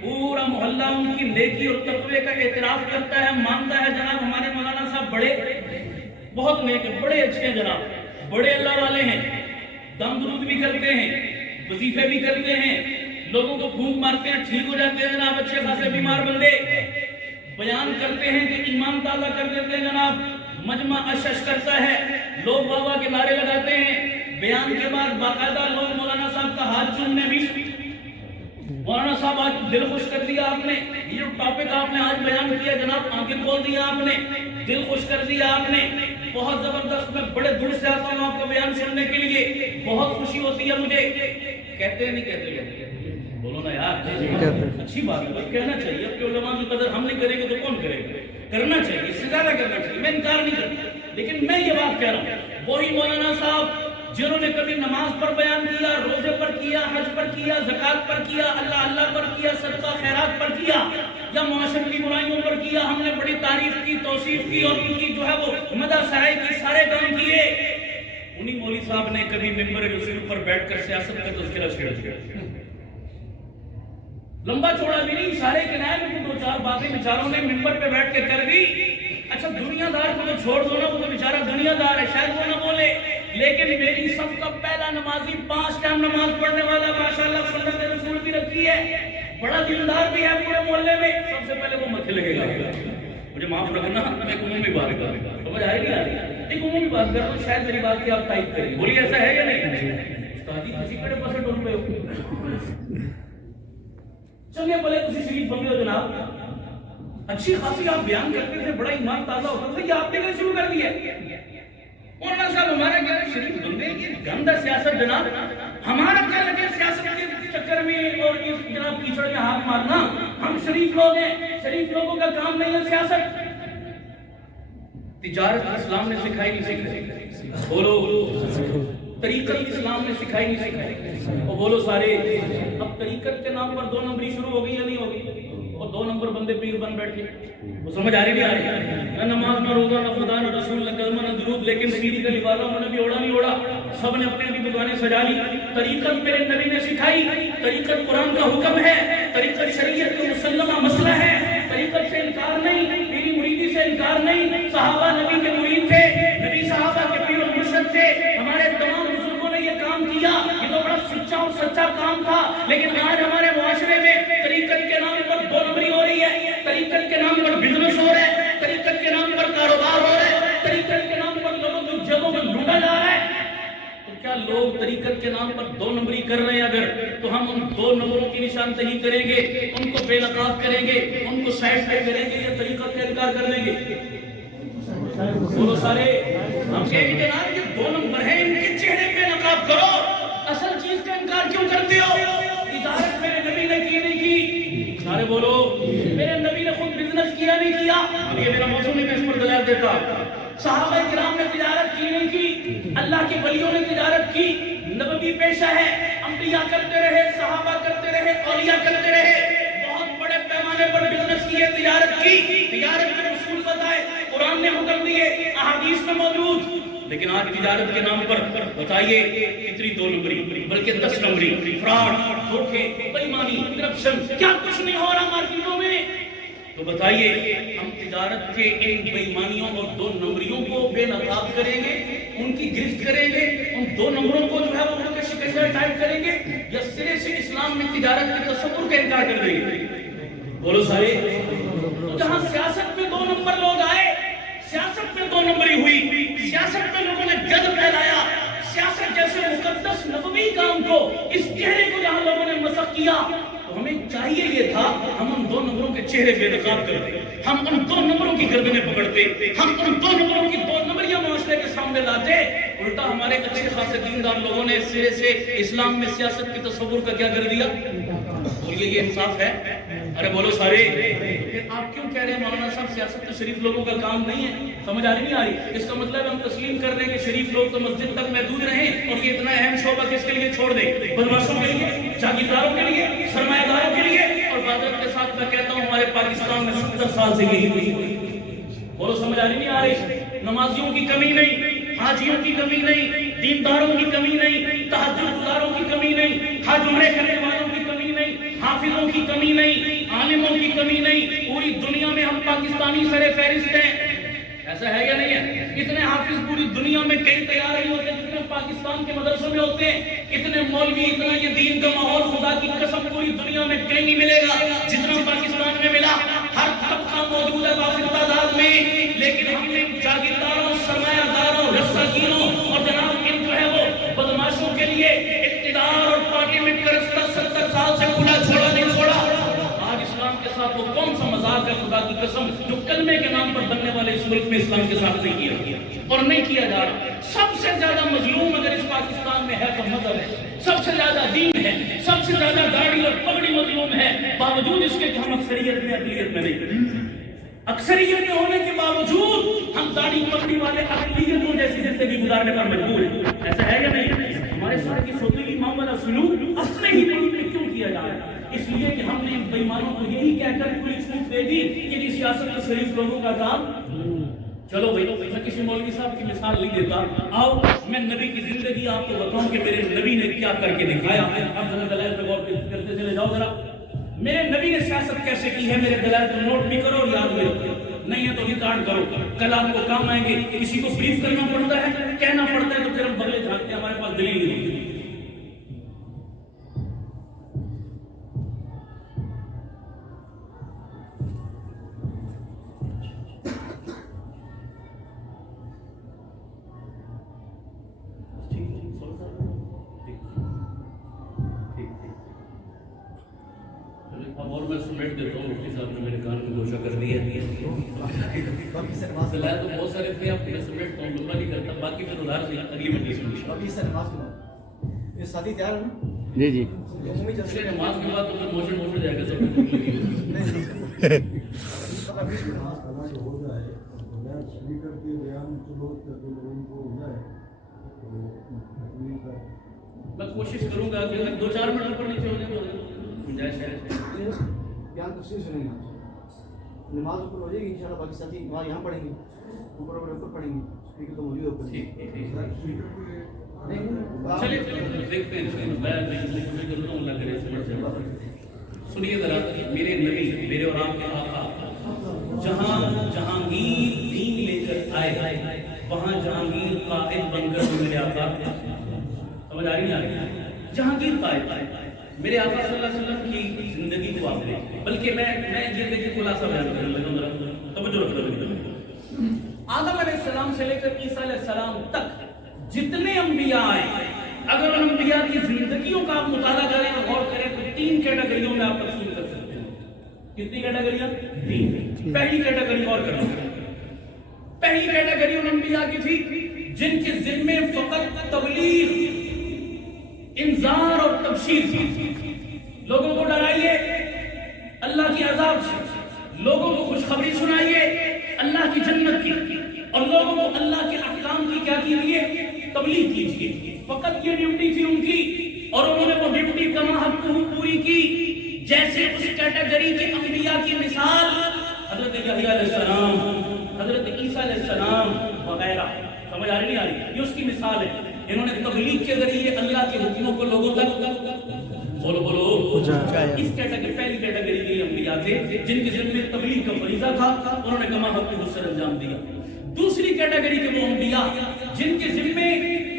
پورا محلہ ان کی نیکی اور تقوی کا اعتراف کرتا ہے، مانتا ہے جناب ہمارے مولانا صاحب بڑے بہت نیک ہیں، بڑے اچھے ہیں جناب، بڑے اللہ والے ہیں، دم درود بھی کرتے ہیں، وظیفے بھی کرتے ہیں، لوگوں کو پھونک مارتے ہیں، ٹھیک ہو جاتے ہیں جناب، اچھے خاصے بیمار بندے، بیان کرتے ہیں کہ ایمان تازہ کر دیتے ہیں جناب، مجمع اشش کرتا ہے، لوگ بابا کے نعرے لگاتے ہیں، بیان کے بعد باقاعدہ لوگ مولانا صاحب کا ہاتھ چومنے بھی. مولانا صاحب آج دل خوش کر دیا آپ نے، یہ جو ٹاپک آپ نے آج بیان کیا جناب، آنکھیں کھول دیا آپ نے، دل خوش کر دیا آپ نے، بہت زبردست. میں بڑے دور سے آتا ہوں آپ کا بیان سننے کے لیے، بہت خوشی ہوتی ہے مجھے. کہتے نہیں کہتے؟ بولو نا یار، اچھی بات ہے، کہنا چاہیے. اپنے علماء کی قدر ہم نہیں کریں گے تو کون کرے گا؟ کرنا چاہیے، اس سے زیادہ کرنا چاہیے. میں انکار نہیں کرتا، لیکن میں یہ بات کہہ رہا ہوں، وہی مولانا صاحب جنہوں نے کبھی نماز پر بیان کیا، روزے پر کیا، حج پر کیا، زکوٰۃ پر کیا، اللہ اللہ پر کیا، صدقہ خیرات پر کیا، یا معاشرے کی برائیوں پر کیا، ہم نے بڑی تعریف کی، توصیف کی، اور ان کی جو ہے وہ مدح سرائی کی، سارے کام کیے. انہی مولوی صاحب نے کبھی ممبر رسول پر بیٹھ کر سیاست کا تذکرہ چھیڑ دیا. لمبا چوڑا بھی نہیں، سارے کنائے میں دو چار باتیں بیچاروں نے ممبر پہ بیٹھ کے کر دی. اچھا دنیا دار کو تو چھوڑ دو نا، وہ تو بیچارہ دنیا دار ہے، شاید وہ نہ بولے، لیکن میری صف کا پہلا نمازی، 5 ٹائم نماز پڑھنے والا، ماشاءاللہ سنت رسول بھی رکھی ہے، بڑا دیندار بھی ہے پورے محلے میں، سب سے پہلے وہ متھے لگے گا. مجھے معاف رکھنا، میں ایک عمومی بات کر رہا ہوں، سمجھ آئی نہیں آ رہی؟ ایک عمومی بات کر رہا ہوں، شاید میری بات کی آپ تائید کریں. بولیے ایسا ہے یا نہیں؟ استاد جی کسی کڑے پاسے ڈول پہ ہو، چلیے بولے کسی شریف بندے ہو جناب، اچھی خاصی آپ بیان کرتے تھے، بڑا ایمان تازہ ہوتا تھا، یہ آپ نے کیسے شروع کر دیا؟ مولانا صاحب ہمارا کیا شریف بندے کی گندہ سیاست جناب، ہمارا کیا لگے سیاست کے چکر میں اور اس جناب کیچڑ میں ہاتھ مارنا؟ ہم شریف لوگ ہیں، شریف لوگوں کا کام نہیں ہے سیاست. تجارت اسلام نے سکھائی نہیں سکھائی، بولو طریقت اسلام نے سکھائی نہیں سکھائی. اور بولو سارے، اب طریقت کے نام پر 2 نمبری شروع ہو گئی یا نہیں ہوگی؟ اور 2 نمبر بندے پیر بن بیٹھے. وہ سمجھ آ رہی نہیں آ رہی؟ نہ نماز، نہ روزہ، نہ خدا، نہ رسول، نہ کلمہ، نہ درود، لیکن سیدھی کا لبادہ انہوں نے بھی اوڑا نہیں اوڑا، سب نے اپنی اپنی دکانیں سجا لی. طریقت میرے نبی نے سکھائی، طریقت قرآن کا حکم ہے، طریقت شریعت کا مسلمہ مسئلہ ہے، طریقت سے انکار نہیں، میری مریدی سے انکار نہیں. صحابہ نبی کے مرید تھے، نبی صحابہ کے پیر و مرشد تھے، ہمارے تمام بزرگوں نے یہ کام کیا، یہ تو بڑا سچا اور سچا کام تھا. لیکن آج ہمارے معاشرے میں طریقت کے نام پر 2 نمبری ہو رہی ہے، طریقت کے نام پر بزنس ہو رہا ہے، طریقت کے نام پر کاروبار ہو رہا ہے، طریقت کے نام پر لوگوں کی جگہوں میں لوٹا جا رہا ہے. تو کیا لوگ طریقت کے نام پر 2 نمبری کر رہے ہیں؟ اگر تو ہم ان 2 نمبروں کی نشاندہی کریں گے، ان کو بے نقاب کریں گے، ان کو سائڈ پہ کریں گے، یا طریقت کا انکار کر لیں گے؟ بولو سارے، ہم کہیں گے جناب یہ 2 نمبر ہیں، ان کے چہرے پہ نقاب کرو، اصل چیز کا انکار کیوں کرتے ہو؟ تجارت میرے نبی نے کی نہیں کی، سارے بولو میرے نبی نے خود بزنس کیا نہیں کیا. یہ میرا موضوع نہیں، میں اس پر دلائل دیتا. صحابہ کرام نے تجارت کی نہیں کی، اللہ کے ولیوں نے تجارت کی، نبوی پیشہ ہے، انبیاء کرتے رہے، صحابہ کرتے رہے، اولیاء کرتے رہے، بہت بڑے پیمانے پر بزنس کیے، تجارت کی، تجارت کے اصول بتائے، قرآن نے حکم دیے، احادیث میں موجود. لیکن آج تجارت کے نام پر بتائیے کتنی 2 نمبری، بلکہ 10 نمبری، فراڈ، دھوکے، بے ایمانی، کرپشن، کیا کچھ نہیں ہو رہا مارکیٹوں میں. تو بتائیے ہم تجارت کے ان بے ایمانیوں اور 2 نمبریوں کو بے نقاب کریں گے، ان کی گرفت کریں گے، ان 2 نمبروں کو جو ہے وہ ان کے شکنجہ ٹائپ کریں گے، یا سرے سے اسلام میں تجارت کے تصور کا انکار کر دیں گے؟ بولو سارے. تو جہاں سیاست میں 2 نمبر لوگ آئے، سیاست میں 2 نمبری ہوئی، سیاست میں لوگوں نے گند پھیلایا، سیاست جیسے مقدس نبوی کام کو، اس چہرے کو جہاں لوگوں نے مسخ کیا، تو ہمیں چاہیے یہ تھا ہم ان 2 نمبروں کے چہرے بے نقاب کرتے، ہم ان 2 نمبروں کی گردنیں پکڑتے، ہم ان 2 نمبروں کی 2 نمبریاں معاشرے کے سامنے لاتے. الٹا ہمارے اچھے خاصے دیندار لوگوں نے سرے سے اسلام میں سیاست کے تصور کا کیا کر دیا. بولیے یہ انصاف ہے؟ ارے بولو سارے. پھر آپ کیوں کہہ رہے ہیں مولانا صاحب سیاست تو شریف لوگوں کا کام نہیں ہے؟ سمجھ آ رہی نہیں آ رہی؟ اس کا مطلب ہم تسلیم کر رہے ہیں کہ شریف لوگ تو مسجد تک محدود رہیں، اور یہ اتنا اہم شعبہ کس کے لیے چھوڑ دیں؟ بدماشوں کے لیے، جاگیرداروں کے لیے، سرمایہ داروں کے لیے. اور معذرت کے ساتھ میں کہتا ہوں ہمارے پاکستان میں 70 سال سے یہ بولو سمجھ آ رہی نہیں آ رہی؟ نمازیوں کی کمی نہیں، حاجیوں کی کمی نہیں، دینداروں کی کمی نہیں، تہجد گزاروں کی کمی نہیں، حج عمرے کرنے والوں کی کمی نہیں، حافظوں کی کمی نہیں، عالموں کی کمی نہیں. پوری دنیا میں ہم پاکستانی سر فہرست ہیں. ایسا ہے یا نہیں ہے؟ اتنے حافظ پوری دنیا میں کہیں تیار نہیں ہوتے جتنے پاکستان کے مدرسوں میں ہوتے ہیں. اتنے مولوی، اتنا یہ دین کا ماحول، خدا کی قسم پوری دنیا میں کہیں نہیں ملے گا جتنا پاکستان میں ملا. ہر طبقہ موجود ہے وافر تعداد میں، لیکن ہم نے جاگیرداروں، سرمایہ داروں، رساکینوں کی قسم جو کلمے کے نام پر بننے والے اس ملک میں اسلام کے ساتھ نہیں کیا اور نہیں کیا جا رہا. سب سے زیادہ مظلوم اگر اس پاکستان میں ہے تو مذہب ہے, سب سے زیادہ دین ہے, سب سے زیادہ داڑھی اور پگڑی مظلوم ہے, باوجود اس کے کہ ہم اکثریت میں اقلیت میں نہیں کرتے. اکثریت میں ہونے کے باوجود ہم داڑھی پگڑی والے اقلیتوں جیسی زندگی گزارنے پر مجبور ہیں. ایسا ہے یا نہیں؟ ہمارے ساتھ کی سوتیلی ماں والا سلوک اپنے ہی ملک میں کیوں کیا جا رہا ہے؟ اس لیے کہ ہم نے بے ایمانوں کو یہی کہہ کر پوری چھوٹ دے دی کہ یہ سیاست کے شریف لوگوں کا کام. چلو بھائی, میں کسی مولوی صاحب کی مثال نہیں دیتا, آؤ میں نبی کی زندگی آپ کو بتاؤں کہ میرے نبی نے کیا کر کے دکھایا. آپ ذرا دلائل پہ غور کرتے چلے جاؤ ذرا. میرے نبی نے سیاست کیسے کی ہے, میرے دلائل کو نوٹ بھی کرو اور یاد بھی رکھو, نہیں ہے تو ریکارڈ کرو, کل آپ کو کام آئیں گے. کسی کو بریف کرنا پڑتا ہے, کہنا پڑتا ہے, تو پھر ہم بغلے جھانکتے ہیں, ہمارے پاس دلیل نہیں ہوتی. اور میں سمیٹ دیتا ہوں, مفتی صاحب نے میرے کان میں گوشہ کر دیا. دلائل تو بہت سارے تھے, آپ میں سمیٹتا ہوں, لمبا نہیں کرتا, باقی پھر ادھار سے اگلی مجلس میں. یہ شادی تیار ہے جی جی, نماز کے بعد تو پھر موشن موشن جائے گا سب. میں کوشش کروں گا کہ 2-4 منٹ پر نیچے ہونے کو گنجائش ہے. بیان تفصیل سنیں گے, نماز اوپر ہو جائے گی انشاءاللہ. باقی ساتھی نماز یہاں پڑھیں گے, اوپر پڑھیں گے, اسپیکر تو موجود ہے اوپر. چلیے دیکھتے ہیں اللہ کرے سمجھ جائے. سنیے ذرا, میرے نبی, میرے اور آپ کے آقا جہاں جہانگیر دین لے کر آئے, وہاں جہانگیر قائد بن کر میرے آقا, سمجھ آ رہی نہیں, جہانگیر قائد میرے آقا صلی اللہ علیہ وسلم کی زندگی کو آپ لیں. بلکہ میں یہ دیکھیں خلاصہ بیان کرنے لگا, توجہ رکھنا. آدم علیہ السلام سے لے کر عیسیٰ علیہ السلام تک جتنے انبیاء آئے, اگر ان انبیاء کی زندگیوں کا آپ مطالعہ کریں اور غور کریں تو 3 کیٹیگریوں میں آپ تقسیم کر سکتے ہیں. کتنی کیٹیگریاں؟ 3. پہلی کیٹیگری غور کریں, پہلی کیٹیگری ان انبیاء کی تھی جن کے ذمے فقط تبلیغ, انذار اور تبشیر تھی. لوگوں کو ڈرائیے اللہ کی عذاب سے, لوگوں کو خوشخبری سنائیے اللہ کی جنت کی, اور لوگوں کو اللہ کے احکام کی کیا کیجیے, تبلیغ کیجیے. فقط یہ ڈیوٹی تھی ان کی, اور انہوں نے وہ ڈیوٹی کما حق پوری کی. جیسے اس کیٹیگری کے انبیاء کی مثال حضرت یحییٰ علیہ السلام, حضرت عیسیٰ علیہ السلام وغیرہ. سمجھ آ رہی نہیں آ رہی؟ یہ اس کی مثال ہے. انہوں نے تبلیغ کے ذریعے اللہ کے حکموں کو لوگوں تک بولو اس کیٹیگری, پہلی کیٹیگری کے انبیاء تھے جن کے ذمہ تبلیغ کا فریضہ تھا, انہوں نے کما حق کو سر انجام دیا. دوسری کیٹیگری کے وہ انبیاء جن کے ذمہ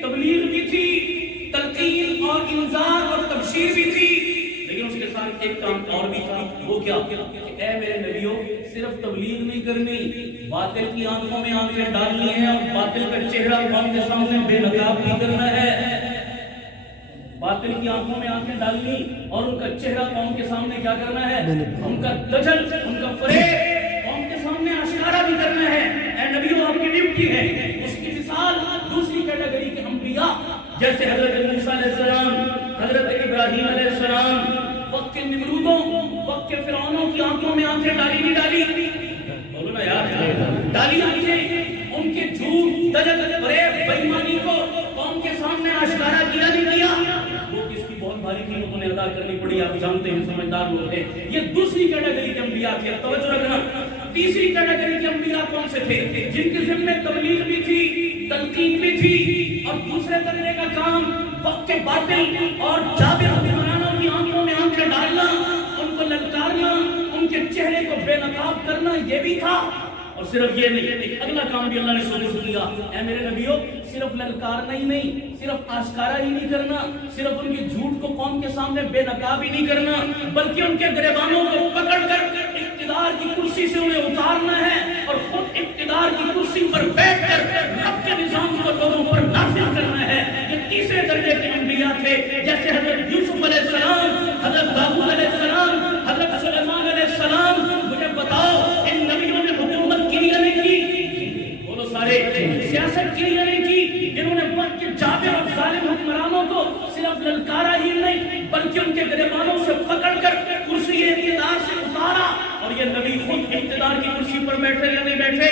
تبلیغ بھی تھی, تلقین اور انذار اور تبشیر بھی تھی, لیکن اس کے ساتھ ایک کام اور بھی تھا. وہ کیا کہ اے میرے نبیوں, صرف تبلیغ نہیں کرنی, باطل کی آنکھوں میں آنکھیں ڈالنی ہے, اور باطل کا چہرہ قوم کے سامنے بے نقاب نہیں کرنا ہے. باطل کی آنکھوں میں آنکھیں ڈالنی اور ان کا چہرہ قوم کے سامنے کیا کرنا ہے, ان کا دجل, ان کا فریب قوم کے سامنے اشکارا بھی کرنا ہے. اے نبیوں, آپ کی ڈیوٹی ہے. اس کی مثال دوسری کیٹیگری کے انبیاء جیسے حضرت موسیٰ علیہ السلام, حضرت ابراہیم علیہ السلام, وقت کے نمرودوں, وقت کے فرعونوں کی آنکھوں میں آنکھیں ڈالی نہیں ڈالی, بولو نا یار, ڈالی آنکھیں. ان کے جھوٹ, دجل, فریب, بے ایمانی کو قوم کے سامنے اشکارا کیا نہیں کیا. وہ کس کی بہت بھاری قیمتوں نے ادا کرنی پڑی, آپ جانتے ہیں, سمجھدار لوگ ہیں. یہ دوسری کیٹیگری کے انبیاء تھے. توجہ رکھنا, تیسری کیٹیگری کے انبیاء کون سے تھے جن کے ذمہ تبلیغ بھی تھی, تلقین بھی تھی, اور دوسرے کرنے کا کام وقت کے باطل اور جابر حکمرانوں کی آنکھوں میں آنکھیں ڈالنا, ان کو للکارنا, ان کے چہرے کو بے نقاب کرنا, یہ بھی تھا. اور صرف یہ نہیں, اگلا کام بھی اللہ نے شروع کیا. اے میرے نبیوں, صرف للکارنا ہی نہیں, صرف آشکارا ہی نہیں کرنا, صرف ان کے جھوٹ کو قوم کے سامنے بے نقاب ہی نہیں کرنا, بلکہ ان کے گریبانوں کو پکڑ کر اقتدار کی کرسی سے انہیں اتارنا ہے, اور خود اقتدار کی کرسی پر بیٹھ کر رب کے نظام کو لوگوں پر نافذ کرنا ہے. یہ تیسرے درجے کے انبیاء تھے, جیسے حضرت یوسف علیہ السلام, حضرت داؤد علیہ السلام, حضرت سلیمان علیہ السلام. مجھے بتاؤ, ان پر بیٹھے یا نہیں بیٹھے؟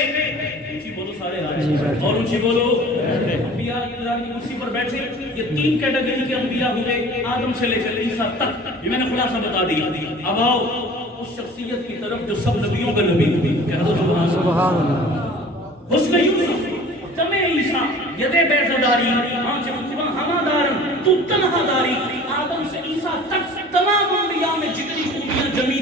اونچی بولو سارے آج اور اونچی بولو انبیاء اقتدار کی کرسی پر بیٹھے. یہ 3 کیٹیگری کے انبیاء ہوئے آدم سے لے کر عیسیٰ تک. یہ میں نے خلاصہ بتا دیا. اب آؤ اس شخصیت کی طرف جو سب نبیوں کا نبی ہوئی. سبحان اللہ. حسن یوسف جمع عیسیٰ یدے بیزداری آنچ مطمع ہمادارن تو تنہا داری. آدم سے عیسیٰ تک تمام انبیاء میں جتنی خوبیاں جمی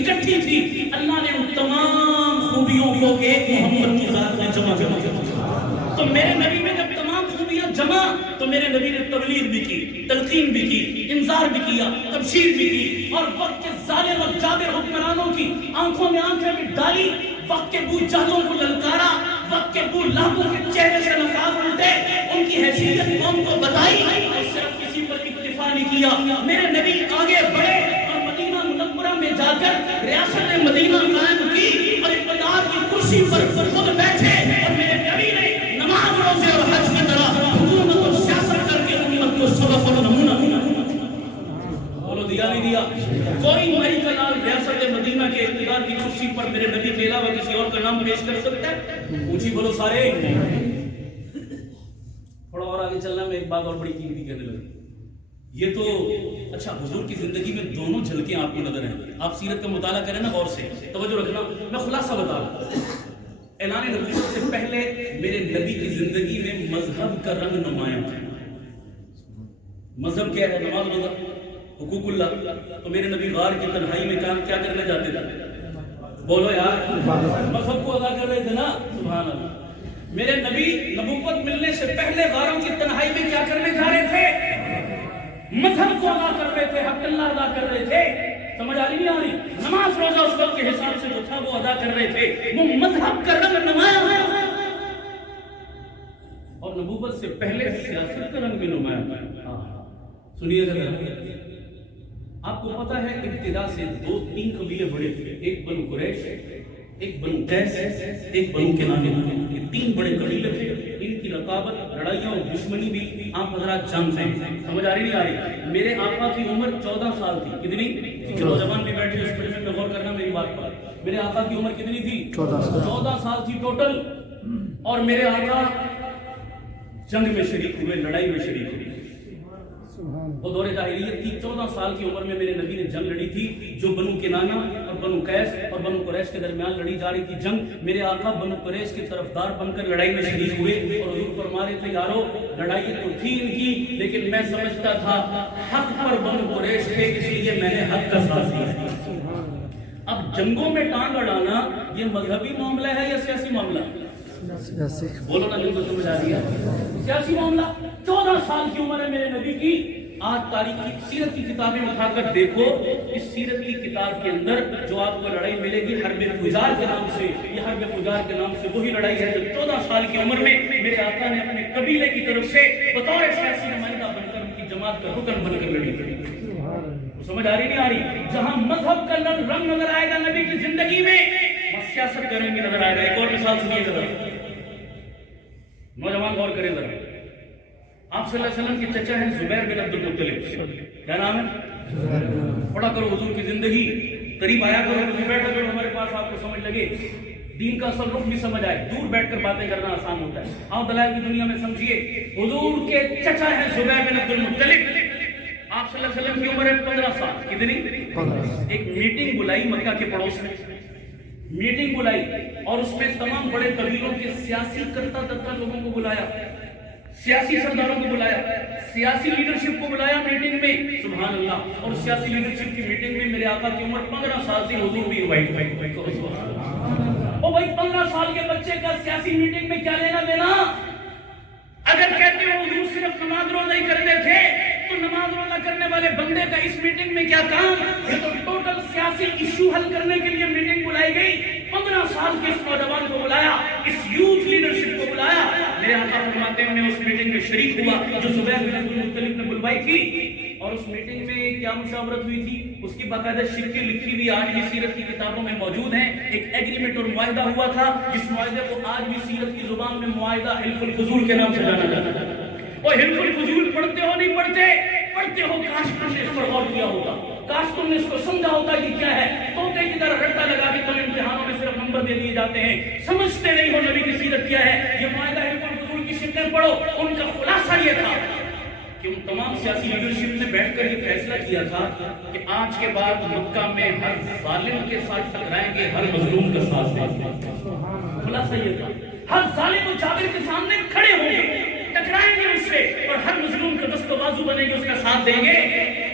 اکٹھی تھی اللہ نے ان تمام خوبیوں کو ایک محمد کی ذات میں جمع کیا. تو میرے نبی میں جب تمام خوبیاں جمع تو میرے نبی نے تبلیغ بھی کی, تلقین بھی کی, انذار بھی کیا, تبشیر بھی کی اور وقت کے ظالم اور جابر حکمرانوں کی آنکھوں میں آنکھیں بھی ڈالی. وقت کے بو جہلوں کو للکارا, وقت کے بو لاہبوں کے چہرے سے نقاب الٹے, ان کی حیثیت قوم کو بتائی اور صرف کسی پر اکتفا نہیں کیا. میرے نبی آگے بڑھے اور مدینہ منورہ میں جا کر ریاست مدینہ قائم کی اور اقتدار کی کرسی پر خود بیٹھے اور میرے نبی نے نماز روزے اور حج کی طرح حکومت اور سیاست کر کے امت کو سبق اور نمونہ بولو دیا نہیں دیا. کوئی مئی کا نام ریاست مدینہ کے اقتدار کی کرسی پر میرے نبی کے علاوہ کسی اور کا نام پیش کر سکتا ہے؟ اونچی بولو سارے. تھوڑا اور آگے چلنا میں ایک بات اور بڑی قیمتی کہنے لگا. یہ تو اچھا حضور کی زندگی میں دونوں جھلکیں آپ کو نظر ہیں. آپ سیرت کا مطالعہ کریں نا غور سے, توجہ رکھنا. میں خلاصہ بتا رہا ہوں. اعلان نبوت سے پہلے میرے نبی کی زندگی میں مذہب کا رنگ نمایاں تھا. مذہب کیا ہے؟ نماز روزہ حقوق اللہ. تو میرے نبی غار کی تنہائی میں کیا کرنے جاتے تھے؟ بولو یار, مذہب کو ادا کر رہے تھے نا. سبحان اللہ. میرے نبی نبوت ملنے سے پہلے غاروں کی تنہائی میں کیا کرنے جا رہے تھے؟ مذہب کو ادا کر رہے تھے, حق اللہ ادا کر رہے تھے. سمجھ آ رہی نہیں آ رہی؟ نماز روزہ اس وقت کے حساب سے جو تھا وہ ادا کر رہے تھے. وہ مذہب کا رنگ نمایاں ہے. اور نبوت سے پہلے سیاست کا رنگ بھی نمایاں ہے. سنیے ذرا, آپ کو پتا ہے ابتدا سے 2-3 قبیلے بڑے تھے. ایک بنو قریش, ایک بنو قیس, ایک بنو کنانے. یہ 3 بڑے قبیلے تھے. ان کی رقابت, لڑائیاں اور دشمنی بھی آپ حضرات جانتے ہیں. سمجھ آ رہی نہیں آ رہی؟ میرے آقا کی عمر 14 سال تھی. کتنی؟ چلو زبان بھی بیٹھے, اس پر میں غور کرنا میری بات پر. میرے آقا کی عمر کتنی تھی؟ 14 سال تھی ٹوٹل. اور میرے آقا جنگ میں شریک ہوئے, لڑائی میں شریک ہوئے. وہ دور جاہلیت تھی. 14 سال کی عمر میں میرے نبی نے جنگ لڑی تھی جو بنو کنانہ اور بنو قیس اور بنو قریش کے درمیان لڑی جا رہی تھی جنگ. میرے آقا بنو قریش کے طرفدار بن کر لڑائی میں شریک ہوئے اور حضور فرما رہے تھے یارو لڑائی تو تھی ان کی, لیکن میں سمجھتا تھا حق پر بنو قریش تھے, اس لیے میں نے حق کا ساتھ دیا. اب جنگوں میں ٹانگ اڑانا یہ مذہبی معاملہ ہے یا سیاسی معاملہ؟ بولو نا, بالکل سمجھ آ رہی ہے. سیاسی معاملہ. 14 سال کی عمر ہے میرے نبی کی. آج تاریخ کی سیرت کی کتابیں اٹھا کر دیکھو, اس سیرت کی کتاب کے اندر جو آپ کو لڑائی ملے گی حرب فجار کے نام سے, یہ حرب فجار کے نام سے وہی لڑائی ہے جو 14 سال کی عمر میں میرے آقا نے اپنے قبیلے کی طرف سے بطور سیاسی نمائندہ بن کر ان کی جماعت کا رکن بن کر لڑی. سمجھ آ رہی نہیں آ رہی؟ جہاں مذہب کا رنگ نظر آئے گا نبی کی زندگی میں, وہاں سیاست کا رنگ بھی نظر آئے گا. ایک اور مثال سنیے ذرا, نوجوان غور کریں ذرا. آپ صلی اللہ علیہ وسلم کے چچا ہیں زبیر بن عبد المطلب. کیا نام ہے؟ پڑھا کرو حضور کی زندگی, قریب آیا کرو, بیٹھا کرو ہمارے پاس, آپ کو سمجھ لگے, دین کا اصل رخ بھی سمجھ آئے. دور بیٹھ کر باتیں کرنا آسان ہوتا ہے. آپ دلائل کی دنیا میں سمجھیے. حضور کے چچا ہیں زبیر بن عبد المطلب. آپ صلی اللہ علیہ وسلم کی عمر ہے 15 سال. کتنی؟ ایک میٹنگ بلائی مکہ کے پڑوس میں, میٹنگ بلائی اور اس میں تمام بڑے قبیلوں کے سیاسی کرتا دھرتا لوگوں کو بلایا, سیاسی سرداروں کو بلایا, سیاسی لیڈرشپ کو بلایا میٹنگ میں. سبحان اللہ. اور سیاسی لیڈرشپ کی میٹنگ میں میرے آقا کی عمر 15 سال تھی. حضور بھی انوائٹ. او بھائی 15 سال کے بچے کا سیاسی میٹنگ میں کیا لینا دینا؟ اگر کہتے ہو حضور صرف نماز روزہ ہی کرتے تھے تو نماز روزہ کرنے والے بندے کا اس میٹنگ میں کیا کام؟ یہ تو ٹوٹل سیاسی ایشو حل کرنے کے لیے میٹنگ بلائی گئی. 15 سال کے اس نوجوان کو بلایا, اس یوتھ لیڈرشپ کو بلایا. میرے آقا فرماتے ہیں میں اس میٹنگ میں شریک ہوا جو زبیر بن عبد المطلب نے بلوائی تھی. اور اس میٹنگ میں کیا مشاورت ہوئی تھی اس کی باقاعدہ شرکیں لکھی ہوئی آج بھی سیرت کی کتابوں میں موجود ہیں. ایک ایگریمنٹ اور معاہدہ ہوا تھا جس معاہدے کو آج بھی سیرت کی زبان میں معاہدہ حلف الفضول کے نام سے جانا جاتا ہے. اور حلف الفضول پڑھتے ہو نہیں پڑھتے؟ پڑھتے ہو, کاش تم نے اس پر غور کیا ہوتا. کاش تم نے اس کو سمجھا ہوتا کہ کیا ہے. طوطے کی طرح رٹا لگا کے تم امتحانوں میں صرف نمبر دے دیے جاتے ہیں. سمجھتے نہیں ہو نبی کی سیرت کیا ہے. یہ معاہدہ حلف الفضول کی شکلیں پڑھو. ان کا خلاصہ یہ تھا کہ ان تمام سیاسی لیڈرشپ نے بیٹھ کر یہ فیصلہ کیا تھا کہ آج کے بعد مکہ میں ہر ظالم کے ساتھ ٹکرائیں گے, ہر مظلوم کا ساتھ دیں گے. خلاصہ یہ تھا, ہر ظالم و جابر کے سامنے کھڑے ہوں گے, ٹکرائیں گے اس سے, اور ہر مظلوم کا دست و بازو بنے گے, اس کا ساتھ دیں گے.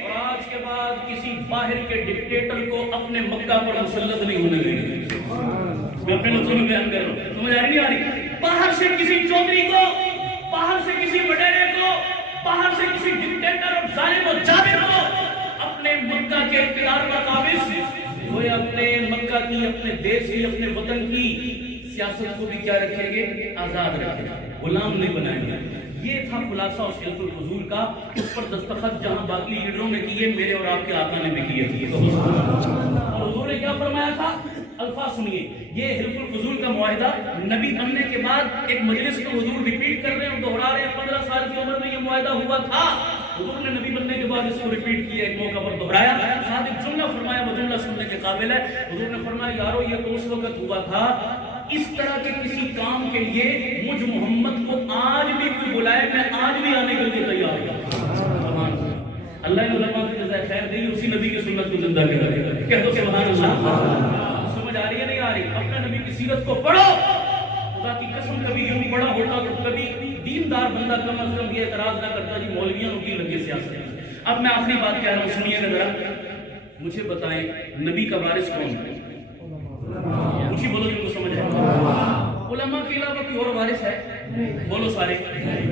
اور آج کے بعد کسی باہر کے ڈکٹیٹر کو اپنے مکہ پر مسلط نہیں ہونے دیں گے. میں اپنے لفظوں میں بیان کر رہا ہوں, سمجھ آ رہی نہیں آ رہی؟ باہر سے کسی چودھری کو, باہر سے کسی وڈیرے کو, باہر سے کسی ڈکٹیٹر اور ظالم و جابر کو اپنے مکہ کے اقتدار پر قابض ہوئے, اپنے مکہ کی, اپنے دیش کی, اپنے وطن کی سیاست کو بھی کیا رکھیں گے؟ آزاد رکھیں گے, غلام نہیں بنائیں گے. یہ تھا خلاصہ اس حلف الفضول کا. اس پر دستخط جہاں باقی لیڈروں نے کیے, میرے اور آپ کے آقا نے بھی کیے. اور حضور نے کیا فرمایا تھا؟ الفاظ سنیے. یہ حلف الفضول کا معاہدہ نبی بننے کے بعد ایک مجلس کو حضور ریپیٹ کر رہے ہیں اور دہرا رہے ہیں. 15 سال کی عمر میں یہ معاہدہ ہوا تھا. حضور نے نبی بننے کے بعد اس کو ریپیٹ کیا, ایک موقع پر دہرایا. ساتھ ایک جملہ فرمایا, وہ جملہ سننے کے قابل ہے. حضور نے فرمایا, یارو یہ تو اس وقت ہوا تھا, اس طرح کے کسی کام کے لیے مجھ محمد کو آج بھی کوئی بلائے, میں آج بھی آنے کے لیے تیار ہوں. اللہ نے علماء کی جزائے خیر دی, اسی نبی کی سنت کو زندہ کرے. کہہ دو سبحان اللہ. سمجھ آ رہی ہے نہیں آ رہی؟ اپنے نبی کی سیرت کو پڑھو. خدا کی قسم کبھی یوں پڑھا ہوتا تو کبھی دیندار بندہ کم از کم یہ اعتراض نہ کرتا جی مولویوں کی لگے سیاست. اب میں آخری بات کہہ رہا ہوں, سنیے گا ذرا. مجھے بتائیں نبی کا وارث کون ہے؟ اسی بولو جن کو سمجھ ہے. علماء کے علاوہ کوئی اور وارث ہے؟ بولو سارے.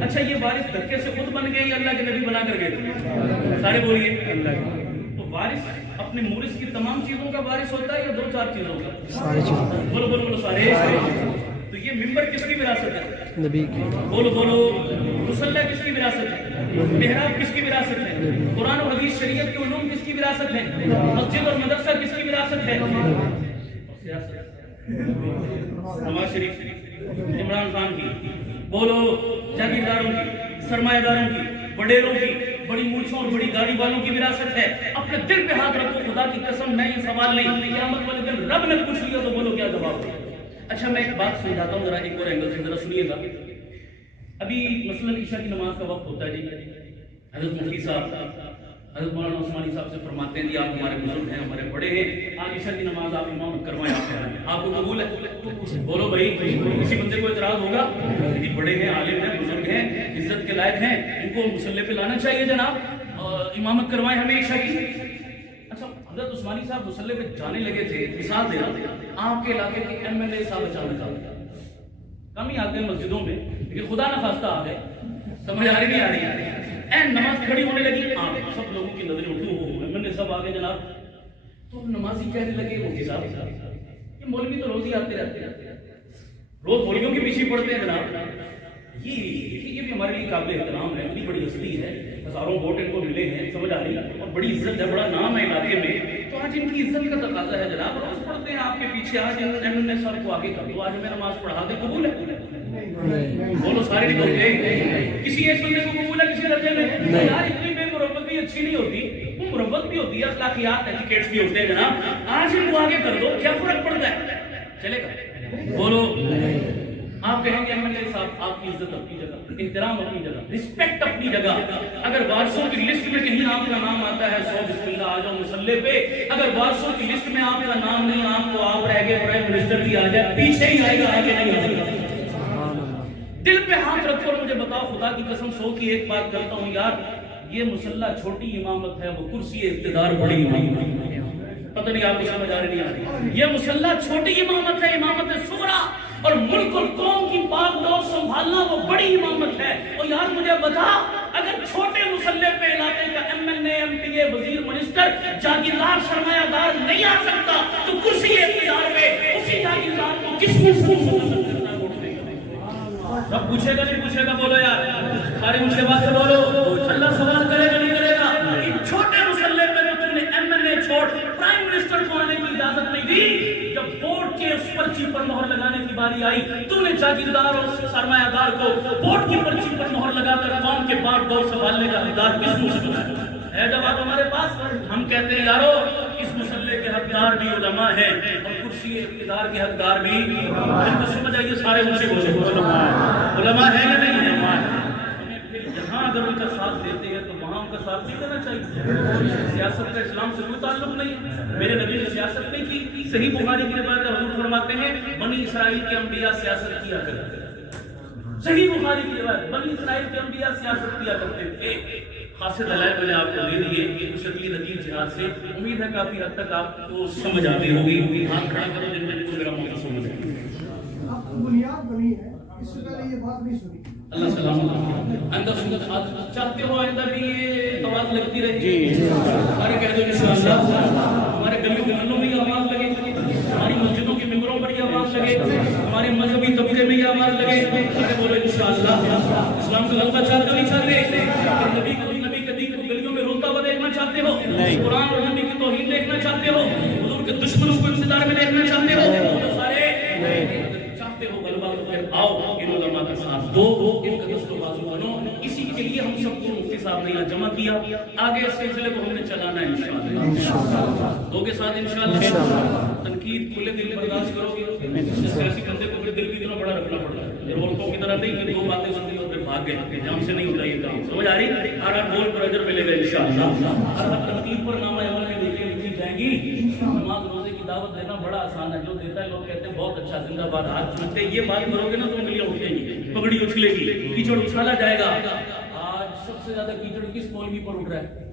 اچھا یہ وارث دھکے سے خود بن گئے یا اللہ کے نبی بنا کر گئے تھے؟ سارے بولیے. تو وارث اپنے مورث کی تمام چیزوں کا وارث ہوتا ہے یا 2-4 چیزوں کا؟ بولو بولو بولو سارے. تو یہ ممبر کس کی وراثت ہے؟ نبی کی. بولو بولو. مصلی کس کی وراثت ہے؟ محراب کس کی وراثت ہے؟ قرآن و حدیث شریعت کے علوم کس کی وراثت ہے؟ مسجد اور مدرسہ کس کی وراثت ہے؟ نواز شریف, عمران خان کی, بولو جاگیرداروں کی, سرمایہ داروں کی, وڈیروں کی, بڑی مونچھوں اور بڑی گاڑی والوں کی وراثت ہے. اپنے دل پہ ہاتھ رکھو, خدا کی قسم میں یہ سوال نہیں, قیامت والے دن رب نے پوچھ لیا تو بولو کیا جواب دے. اچھا میں ایک بات سمجھاتا ہوں ذرا, ایک اور اینگل سے ذرا سنیے گا. ابھی مثلا عشاء کی نماز کا وقت ہوتا ہے جی. حضرت مفتی صاحب, حضرت مولانا عثمانی صاحب سے فرماتے ہیں جی آپ ہمارے بزرگ ہیں, ہمارے بڑے ہیں, آج عشاء کی نماز آپ امامت کروائیں, آپ کہہ رہے ہیں, آپ کو قبول ہے؟ بولو بھائی, کسی بندے کو اعتراض ہوگا؟ جی بڑے ہیں, عالم ہیں, بزرگ ہیں, عزت کے لائق ہیں, ان کو مصلی پہ لانا چاہیے جناب, امامت کروائیں ہمیں عشاء کی. اچھا حضرت عثمانی صاحب مصلی پہ جانے لگے تھے, مثال دے رہا, آپ کے علاقے کے MLA صاحب اچانک آ گئے. کم ہی آتے ہیں مسجدوں میں, لیکن خدا نہ خواستہ آ گئے. سمجھ آ رہی نہیں آ رہی؟ نماز کھڑی ہونے لگی, آپ سب لوگوں کی نظریں اٹھی ہو, سب آگے جناب. تو نمازی کہنے لگے مفتی صاحب یہ مولوی تو روز ہی آتے رہتے ہیں, روز مولویوں کے پیچھے پڑتے ہیں جناب. یہ بھی ہمارے لیے قابل احترام ہے, اتنی بڑی ہستی ہے, ہزاروں ووٹ ان کو ملے ہیں, سمجھ آ رہی, اور بڑی عزت ہے, بڑا نام ہے علاقے میں. تو آج ان کی عزت کا تقاضا ہے جناب, روز پڑھتے ہیں آپ کے پیچھے, آج MLA صاحب کو آگے کر دو, آج ہمیں نماز پڑھا دے, قبول ہے؟ بولو سارے نکل گئے. کسی ایک بندے کو قبول ہے کسی درجے میں؟ یار اتنی بے مربت بھی اچھی نہیں ہوتی, وہ مربت بھی ہوتی ہے, اخلاقیات ایٹیکیٹس بھی ہوتے ہیں جناب. آج ان کو آگے کر دو, کیا فرق پڑتا ہے؟ چلے گا؟ بولو. آپ کہیں گے MLA صاحب آپ کی عزت اپنی جگہ, احترام اپنی جگہ, رسپیکٹ اپنی جگہ. اگر وارثوں کی لسٹ میں کہیں آپ کا نام آتا ہے 100 بسم اللہ آ جاؤ مصلی پہ. اگر وارثوں کی لسٹ میں آپ کا نام نہیں, آپ تو آپ رہ گئے, پرائم منسٹر بھی آ جائے, پیچھے ہی آئے گا, آگے نہیں آئے گا. دل پہ ہاتھ رکھو اور مجھے بتاؤ, خدا کی قسم 100 کی ایک بات کرتا ہوں یار, یہ مصلی چھوٹی امامت ہے, وہ کرسی اقتدار بڑی امامت ہے. پتہ نہیں آپ کو سمجھ آ رہی نہیں آ رہی؟ یہ مصلی چھوٹی امامت ہے, امامت صغریٰ, اور ملک اور قوم کی بات دور سنبھالنا وہ بڑی امامت ہے. اور یار مجھے بتا, اگر چھوٹے مصلی پہ علاقے کا MLA, MPA, وزیر, منسٹر, جاگیردار, سرمایہ دار نہیں آ سکتا, تو کرسی اقتدار پہ اسی جاگیردار کو کس مسلم رب پوچھے گا نہیں پوچھے گا؟ بولو یار, سارے مجھے بات سے بولو. اللہ سوال کرے گا نہیں کرے گا؟ ان چھوٹے مصلی پہ تم نے MLA چھوڑ پرائم منسٹر کو آنے کی اجازت نہیں دی. جب ووٹ کے اس پرچی پر مہر لگانے کی باری آئی, تو نے جاگیردار اور سرمایہ دار کو ووٹ کی پرچی پر مہر لگا کر قوم کے بعد دور سنبھالنے کا اقتدار کس منہ سے بنایا ہے جواب ہمارے پاس. ہم کہتے ہیں یارو اس مسئلے کے حقدار بھی علماء ہیں اور کرسی اقتدار کے حقدار بھی. ان کو سمجھ آئیے سارے اونچے بولے علماء ہیں یا نہیں ہیں. یہاں اگر ان کا ساتھ دیتے ہیں تو وہاں ان کا ساتھ نہیں دینا چاہیے. سیاست کا اسلام سے کوئی تعلق نہیں. میرے نبی نے سیاست نہیں کی. صحیح بخاری کی روایت حضور فرماتے ہیں بنی اسرائیل کے انبیاء سیاست کیا کرتے تھے. صحیح بخاری کی روایت بنی اسرائیل کے انبیاء سیاست کیا کرتے تھے. خاصے دلائل میں نے آپ کو دے دیے شکلی نتیج جہاد سے. امید ہے کافی حد تک آپ کو سمجھ آتی ہوگی. ہاتھ کھڑا کرو جن میں کو میرا موقع سمجھ آئے. اب بنیاد بنی ہے اس سے پہلے یہ بات نہیں سنی. اللہ سلامت. اندر سنت چاہتے ہو آئندہ بھی یہ آواز لگتی رہے. سارے کہہ دو انشاءاللہ. ہمارے گلیوں محلوں میں یہ آواز لگے, ہماری مسجدوں کے ممبروں پر یہ آواز لگے, ہمارے مذہبی طبقے میں یہ آواز لگے. سارے بولو انشاءاللہ. اسلام کا غلبہ چاہتے نہیں چاہتے. نبی کے دین کو گلیوں میں روتا ہوا دیکھنا چاہتے ہو. قرآن اور نبی کی توہین دیکھنا چاہتے ہو. حضور کے دشمنوں کو انتظار میں دیکھنا چاہتے ہو. سارے چاہتے ہو غلبہ تو پھر آؤ ان علماء کا ساتھ دو, ان کا دست و بازو بنو. اسی کے لیے ہم سب کو مفتی صاحب نے یہاں جمع کیا. آگے اس سلسلے کو ہم نے چلانا ہے انشاءاللہ. دو کے ساتھ انشاءاللہ. تنقید کھلے دل برداشت کرو گے. سیاسی بندے کو پھر دل بھی اتنا بڑا رکھنا پڑتا ہے. عورتوں کی طرح نہیں کہ دو باتیں بندی اور پھر بھاگ گئے. جام سے نہیں ہوتا یہ کام. سمجھ آ رہی. ہر بول پر اجر ملے گا انشاءاللہ. ہر تنقید پر نامہ عمل میں لکھی جائیں گی. نماز روزے کی دعوت دینا بڑا آسان ہے. جو دیتا ہے لوگ کہتے ہیں بہت اچھا زندہ باد ہاتھ چھوٹتے. یہ بات کرو گے نا تو انگلیاں اٹھیں گی, پگڑی اچھلے گی, کیچڑ اچھالا جائے گا. آج سب سے زیادہ کیچڑ کس مولوی پر اٹھ رہا ہے؟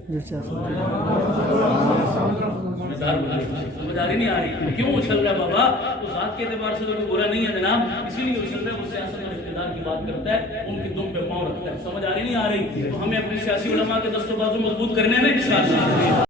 سمجھ آ رہی نہیں آ رہی. کیوں اچھل رہا ہے بابا؟ تو ذات کے اعتبار سے تو برا نہیں ہے جناب. اسی لیے اچھل رہا ہے. وہ سیاست اور اقتدار کی بات کرتا ہے, ان کی دم پہ پاؤں رکھتا ہے. سمجھ آ رہی نہیں آ رہی. تو ہمیں اپنے سیاسی علماء کے دست و بازو مضبوط کرنے میں انشاءاللہ